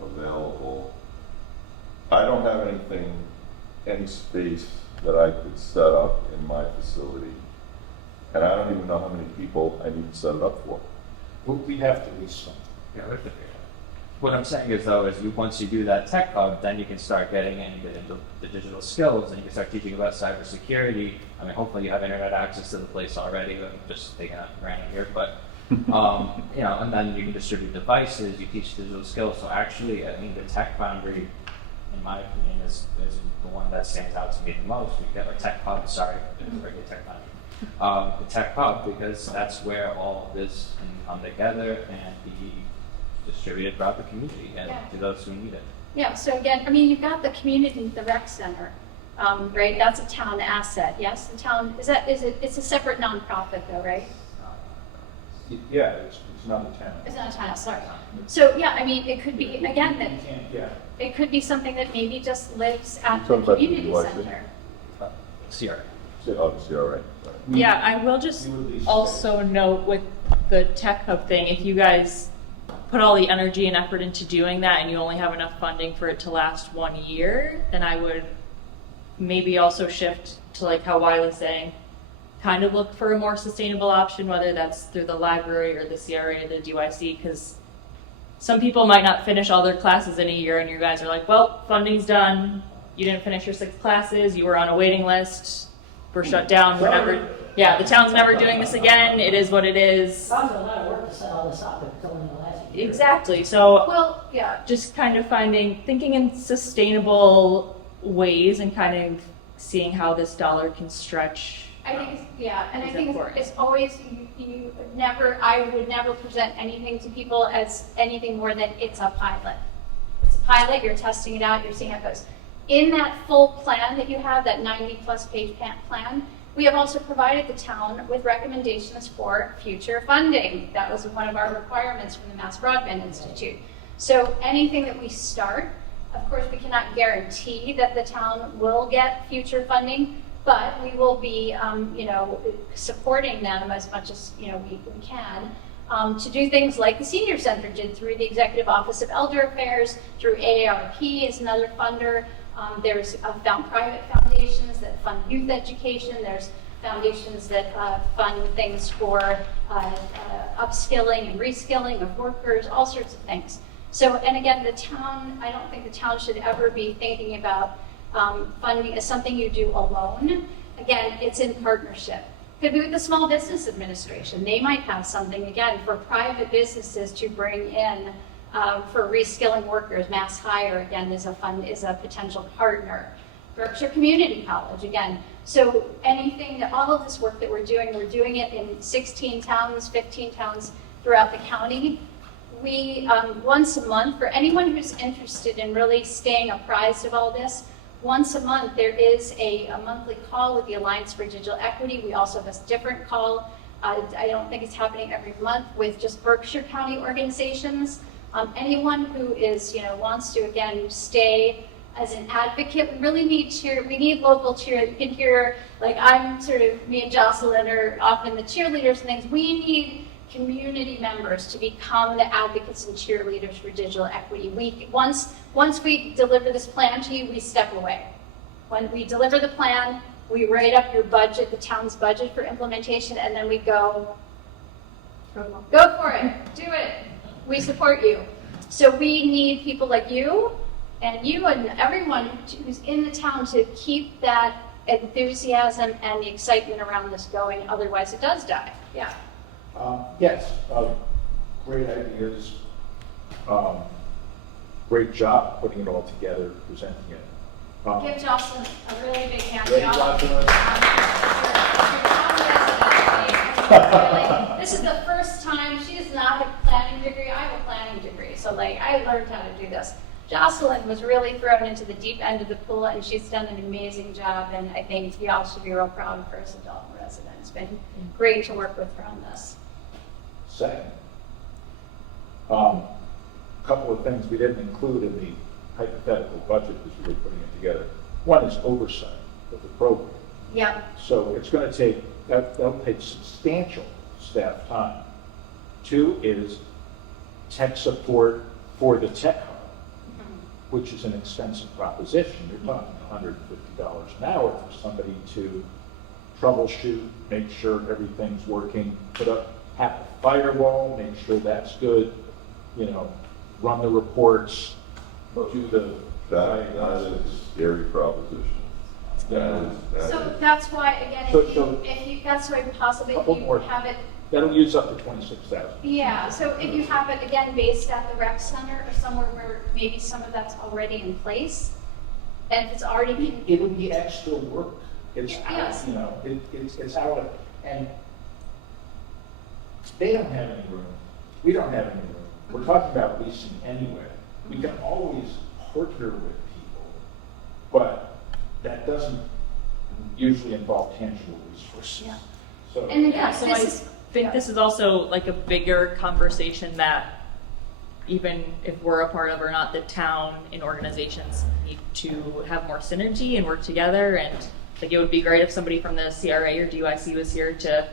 available? I don't have any space that I could set up in my facility and I don't even know how many people I need to set it up for. We have to lease some. Yeah, what I'm saying is though, is once you do that tech hub, then you can start getting in and get into the digital skills, and you can start teaching about cybersecurity. I mean, hopefully you have internet access to the place already. I'm just taking out granted here, but you know, and then you can distribute devices. You teach digital skills. So actually, I mean, the tech foundry, in my opinion, is the one that stands out to me the most. We get our tech hub. Sorry, regular tech foundry. The tech hub, because that's where all of this can come together and be distributed throughout the community and to those who need it. Yeah, so again, I mean, you've got the community, the rec center, right? That's a town asset, yes? The town, is it, it's a separate nonprofit though, right? Yeah, it's not a town. It's not a town, sorry. So, yeah, I mean, it could be, again, that You can't, yeah. it could be something that maybe just lives at the Talking about the community devices? center. CRA. Obviously, all right. Yeah, I will just You would lease also note with the tech hub thing, if you guys put all the energy and effort into doing that and you only have enough funding for it to last 1 year, then I would maybe also shift to like how Wylie's saying, kind of look for a more sustainable option, whether that's through the library or the CRA or the DYC, because some people might not finish all their classes in a year and you guys are like, well, funding's done, you didn't finish your 6 classes, you were on a waiting list, we're shut down, we're never, yeah, the town's never doing this again, it is what it is. Sounds a lot of work to set all this up, it's only the last year. Exactly, so Well, yeah, just kind of thinking in sustainable ways and kind of seeing how this dollar can stretch. I think, yeah, and I It's think important. it's always, I would never present anything to people as anything more than it's a pilot. It's a pilot, you're testing it out, you're seeing how it goes. In that full plan that you have, that 90-plus page plan, we have also provided the town with recommendations for future funding. That was one of our requirements from the Mass Broadband Institute. So anything that we start, of course, we cannot guarantee that the town will get future funding, but we will be, supporting them as much as we can to do things like the Senior Center did through the Executive Office of Elder Affairs, through AARP is another funder. There's private foundations that fund youth education. There's foundations that fund things for upskilling and reskilling of workers, all sorts of things. So, and again, the town, I don't think the town should ever be thinking about funding as something you do alone. Again, it's in partnership. Could be with the Small Business Administration. They might have something, again, for private businesses to bring in for reskilling workers. Mass Hire, again, is a potential partner. Berkshire Community College, again. So anything, all of this work that we're doing it in 16 towns, 15 towns throughout the county. We, once a month, for anyone who's interested in really staying apprised of all this, once a month there is a monthly call with the Alliance for Digital Equity. We also have a different call. I don't think it's happening every month with just Berkshire County organizations. Anyone who is, wants to, again, stay as an advocate, we really need we need local cheer. You can hear, like, I'm sort of, me and Jocelyn are often the cheerleaders and things. We need community members to become the advocates and cheerleaders for digital equity. Once we deliver this plan to you, we step away. When we deliver the plan, we write up your budget, the town's budget for implementation, and then we go for it, do it. We support you. So we need people like you and everyone who's in the town to keep that enthusiasm and the excitement around this going, otherwise it does die. Yeah. Yes, great ideas. Great job putting it all together, presenting it. Give Jocelyn a really big hand. Great job, Jocelyn. This is the first time. She does not have a planning degree. I have a planning degree, so I learned how to do this. Jocelyn was really thrown into the deep end of the pool, and she's done an amazing job, and I think we all should be real proud of her as a Dalton resident. It's been great to work with her on this. Second, a couple of things we didn't include in the hypothetical budget as we were putting it together. One is oversight of the program. Yeah. So it's going to take, that'll take substantial staff time. 2 is tech support for the tech hub, which is an expensive proposition. You're talking $150 an hour for somebody to troubleshoot, make sure everything's working, put up half a firewall, make sure that's good, you know, run the reports, do the That is diagnostics. a scary proposition. That So is, that's why, again, So- if you, that's why possibly Couple if you more. have it, That'll use up to 26,000. yeah, so if you have it, again, based at the rec center or somewhere where maybe some of that's already in place, and if it's already, It would be extra work. It's out, Yes. you know, it's out, and they don't have any room. We don't have any room. We're talking about leasing anyway. We can always partner with people, but that doesn't usually involve tangible resources. Yeah. So, and Yeah, again, so this I is, think this is also like a bigger conversation that even if we're a part of or not, the town and organizations need to have more synergy and work together. And like, it would be great if somebody from the CRA or DYC was here to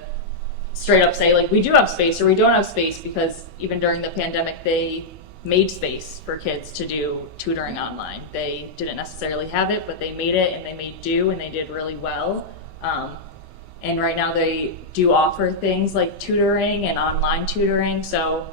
straight up say, like, we do have space or we don't have space, because even during the pandemic, they made space for kids to do tutoring online. They didn't necessarily have it, but they made it and they made do, and they did really well. And right now they do offer things like tutoring and online tutoring. So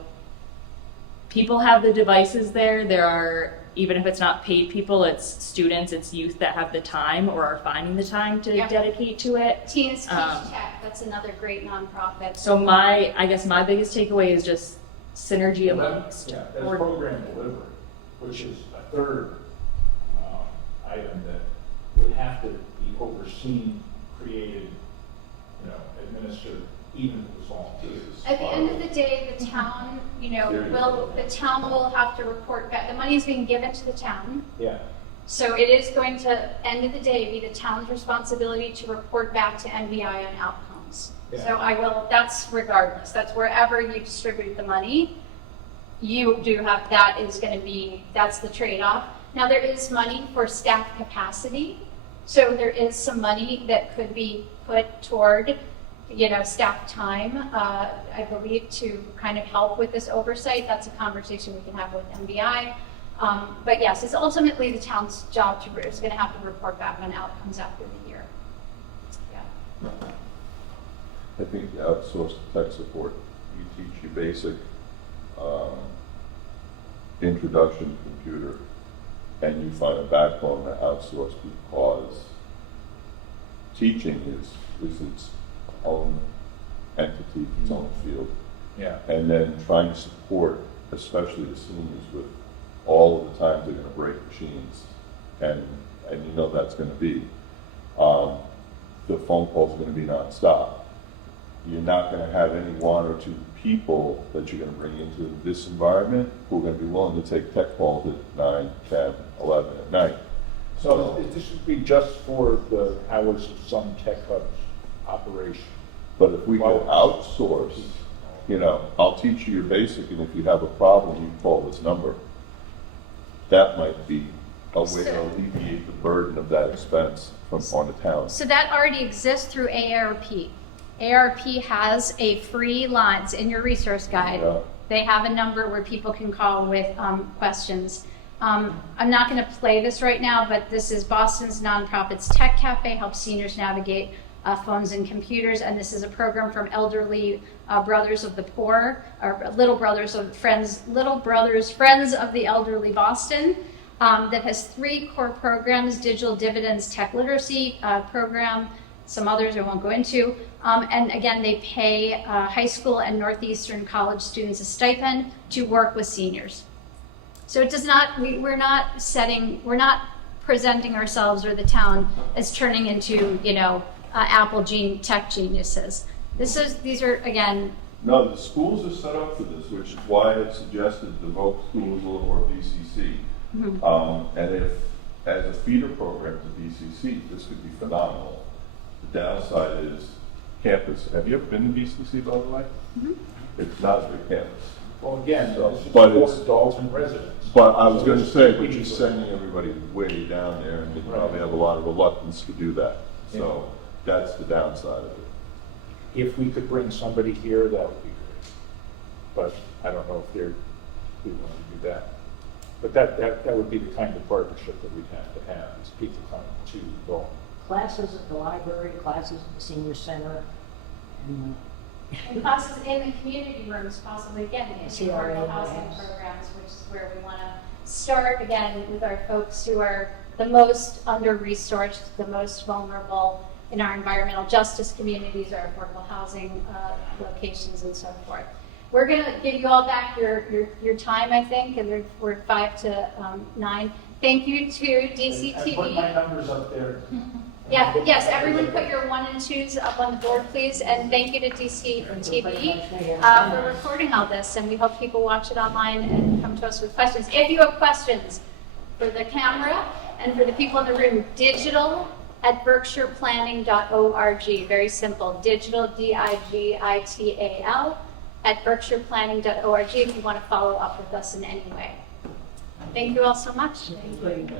people have the devices there. There are, even if it's not paid people, it's students, it's youth that have the time or are finding the time to Yeah. dedicate to it. Teens Teach Um, Tech, that's another great nonprofit. So I guess my biggest takeaway is just synergy amongst. Yeah, as program delivery, which is a third item that would have to be overseen, created, you know, administered, even if it was volunteers. At the end of the day, the town, you know, the town will have to report back. The money is being given to the town. Yeah, So it is going to, end of the day, be the town's responsibility to report back to NBI on outcomes. Yeah. So that's regardless, that's wherever you distribute the money, you do have, that is gonna be, that's the trade-off. Now, there is money for staff capacity, so there is some money that could be put toward, you know, staff time, I believe, to kind of help with this oversight. That's a conversation we can have with NBI. But yes, it's ultimately the town's job is going to have to report back on outcomes after the year. Yeah. I think the outsourced tech support, you teach you basic introduction to computer, and you find a backbone to outsource, because teaching is its own entity, its own field. yeah. And then trying to support, especially the seniors, with all of the times they're gonna break machines, and you know that's gonna be. The phone calls are gonna be nonstop. You're not gonna have any one or two people that you're gonna bring into this environment who are gonna be willing to take tech calls at 9, 10, 11 at night. So this would be just for the hours of some tech hub's operation. But if we could outsource, you know, I'll teach you your basic, and if you have a problem, you call this number. That might be a way to alleviate the burden of that expense on the town. So that already exists through AARP. AARP has a free line, it's in your resource guide. Yeah. They have a number where people can call with questions. I'm not going to play this right now, but this is Boston's nonprofit's Tech Cafe, helps seniors navigate phones and computers, and this is a program from Elderly Brothers of the Poor, or Little Brothers Friends of the Elderly Boston, that has 3 core programs: digital dividends, tech literacy program, some others I won't go into, and again, they pay high school and Northeastern college students a stipend to work with seniors. So it does not, we're not presenting ourselves or the town as turning into, you know, Apple tech geniuses. These are, again, No, the schools are set up for this, which is why I suggested the voc schools or BCC. And if, as a feeder program to BCC, this could be phenomenal. The downside is campus. Have you ever been to BCC, by the way? It's not a big campus. Well, again, this is But for it's- Dalton residents. But I was gonna say, but you're sending everybody way down there, and they probably have a lot of reluctance to do that. So that's the downside of it. If we could bring somebody here, that would be great. But I don't know if we want to do that. But that would be the kind of partnership that we'd have to have, is people coming to Dalton. classes at the library, classes at the senior center, and And classes in the community rooms, possibly again, in the CRA affordable housing grants. programs, which is where we want to start again with our folks who are the most under-resourced, the most vulnerable in our environmental justice communities, our affordable housing locations, and so forth. We're going to give you all back your time, I think, and we're 5 to 9. Thank you to I put my DCTV. numbers up there. Yeah, yes, everyone put your 1 and 2s up on the board, please, and thank you to DCTV for recording all this, and we hope people watch it online and come to us with questions. If you have questions for the camera and for the people in the room, digital@berkshireplanning.org, very simple, digital, DIGITAL, @berkshireplanning.org if you want to follow up with us in any way. Thank you all so much. Thank you.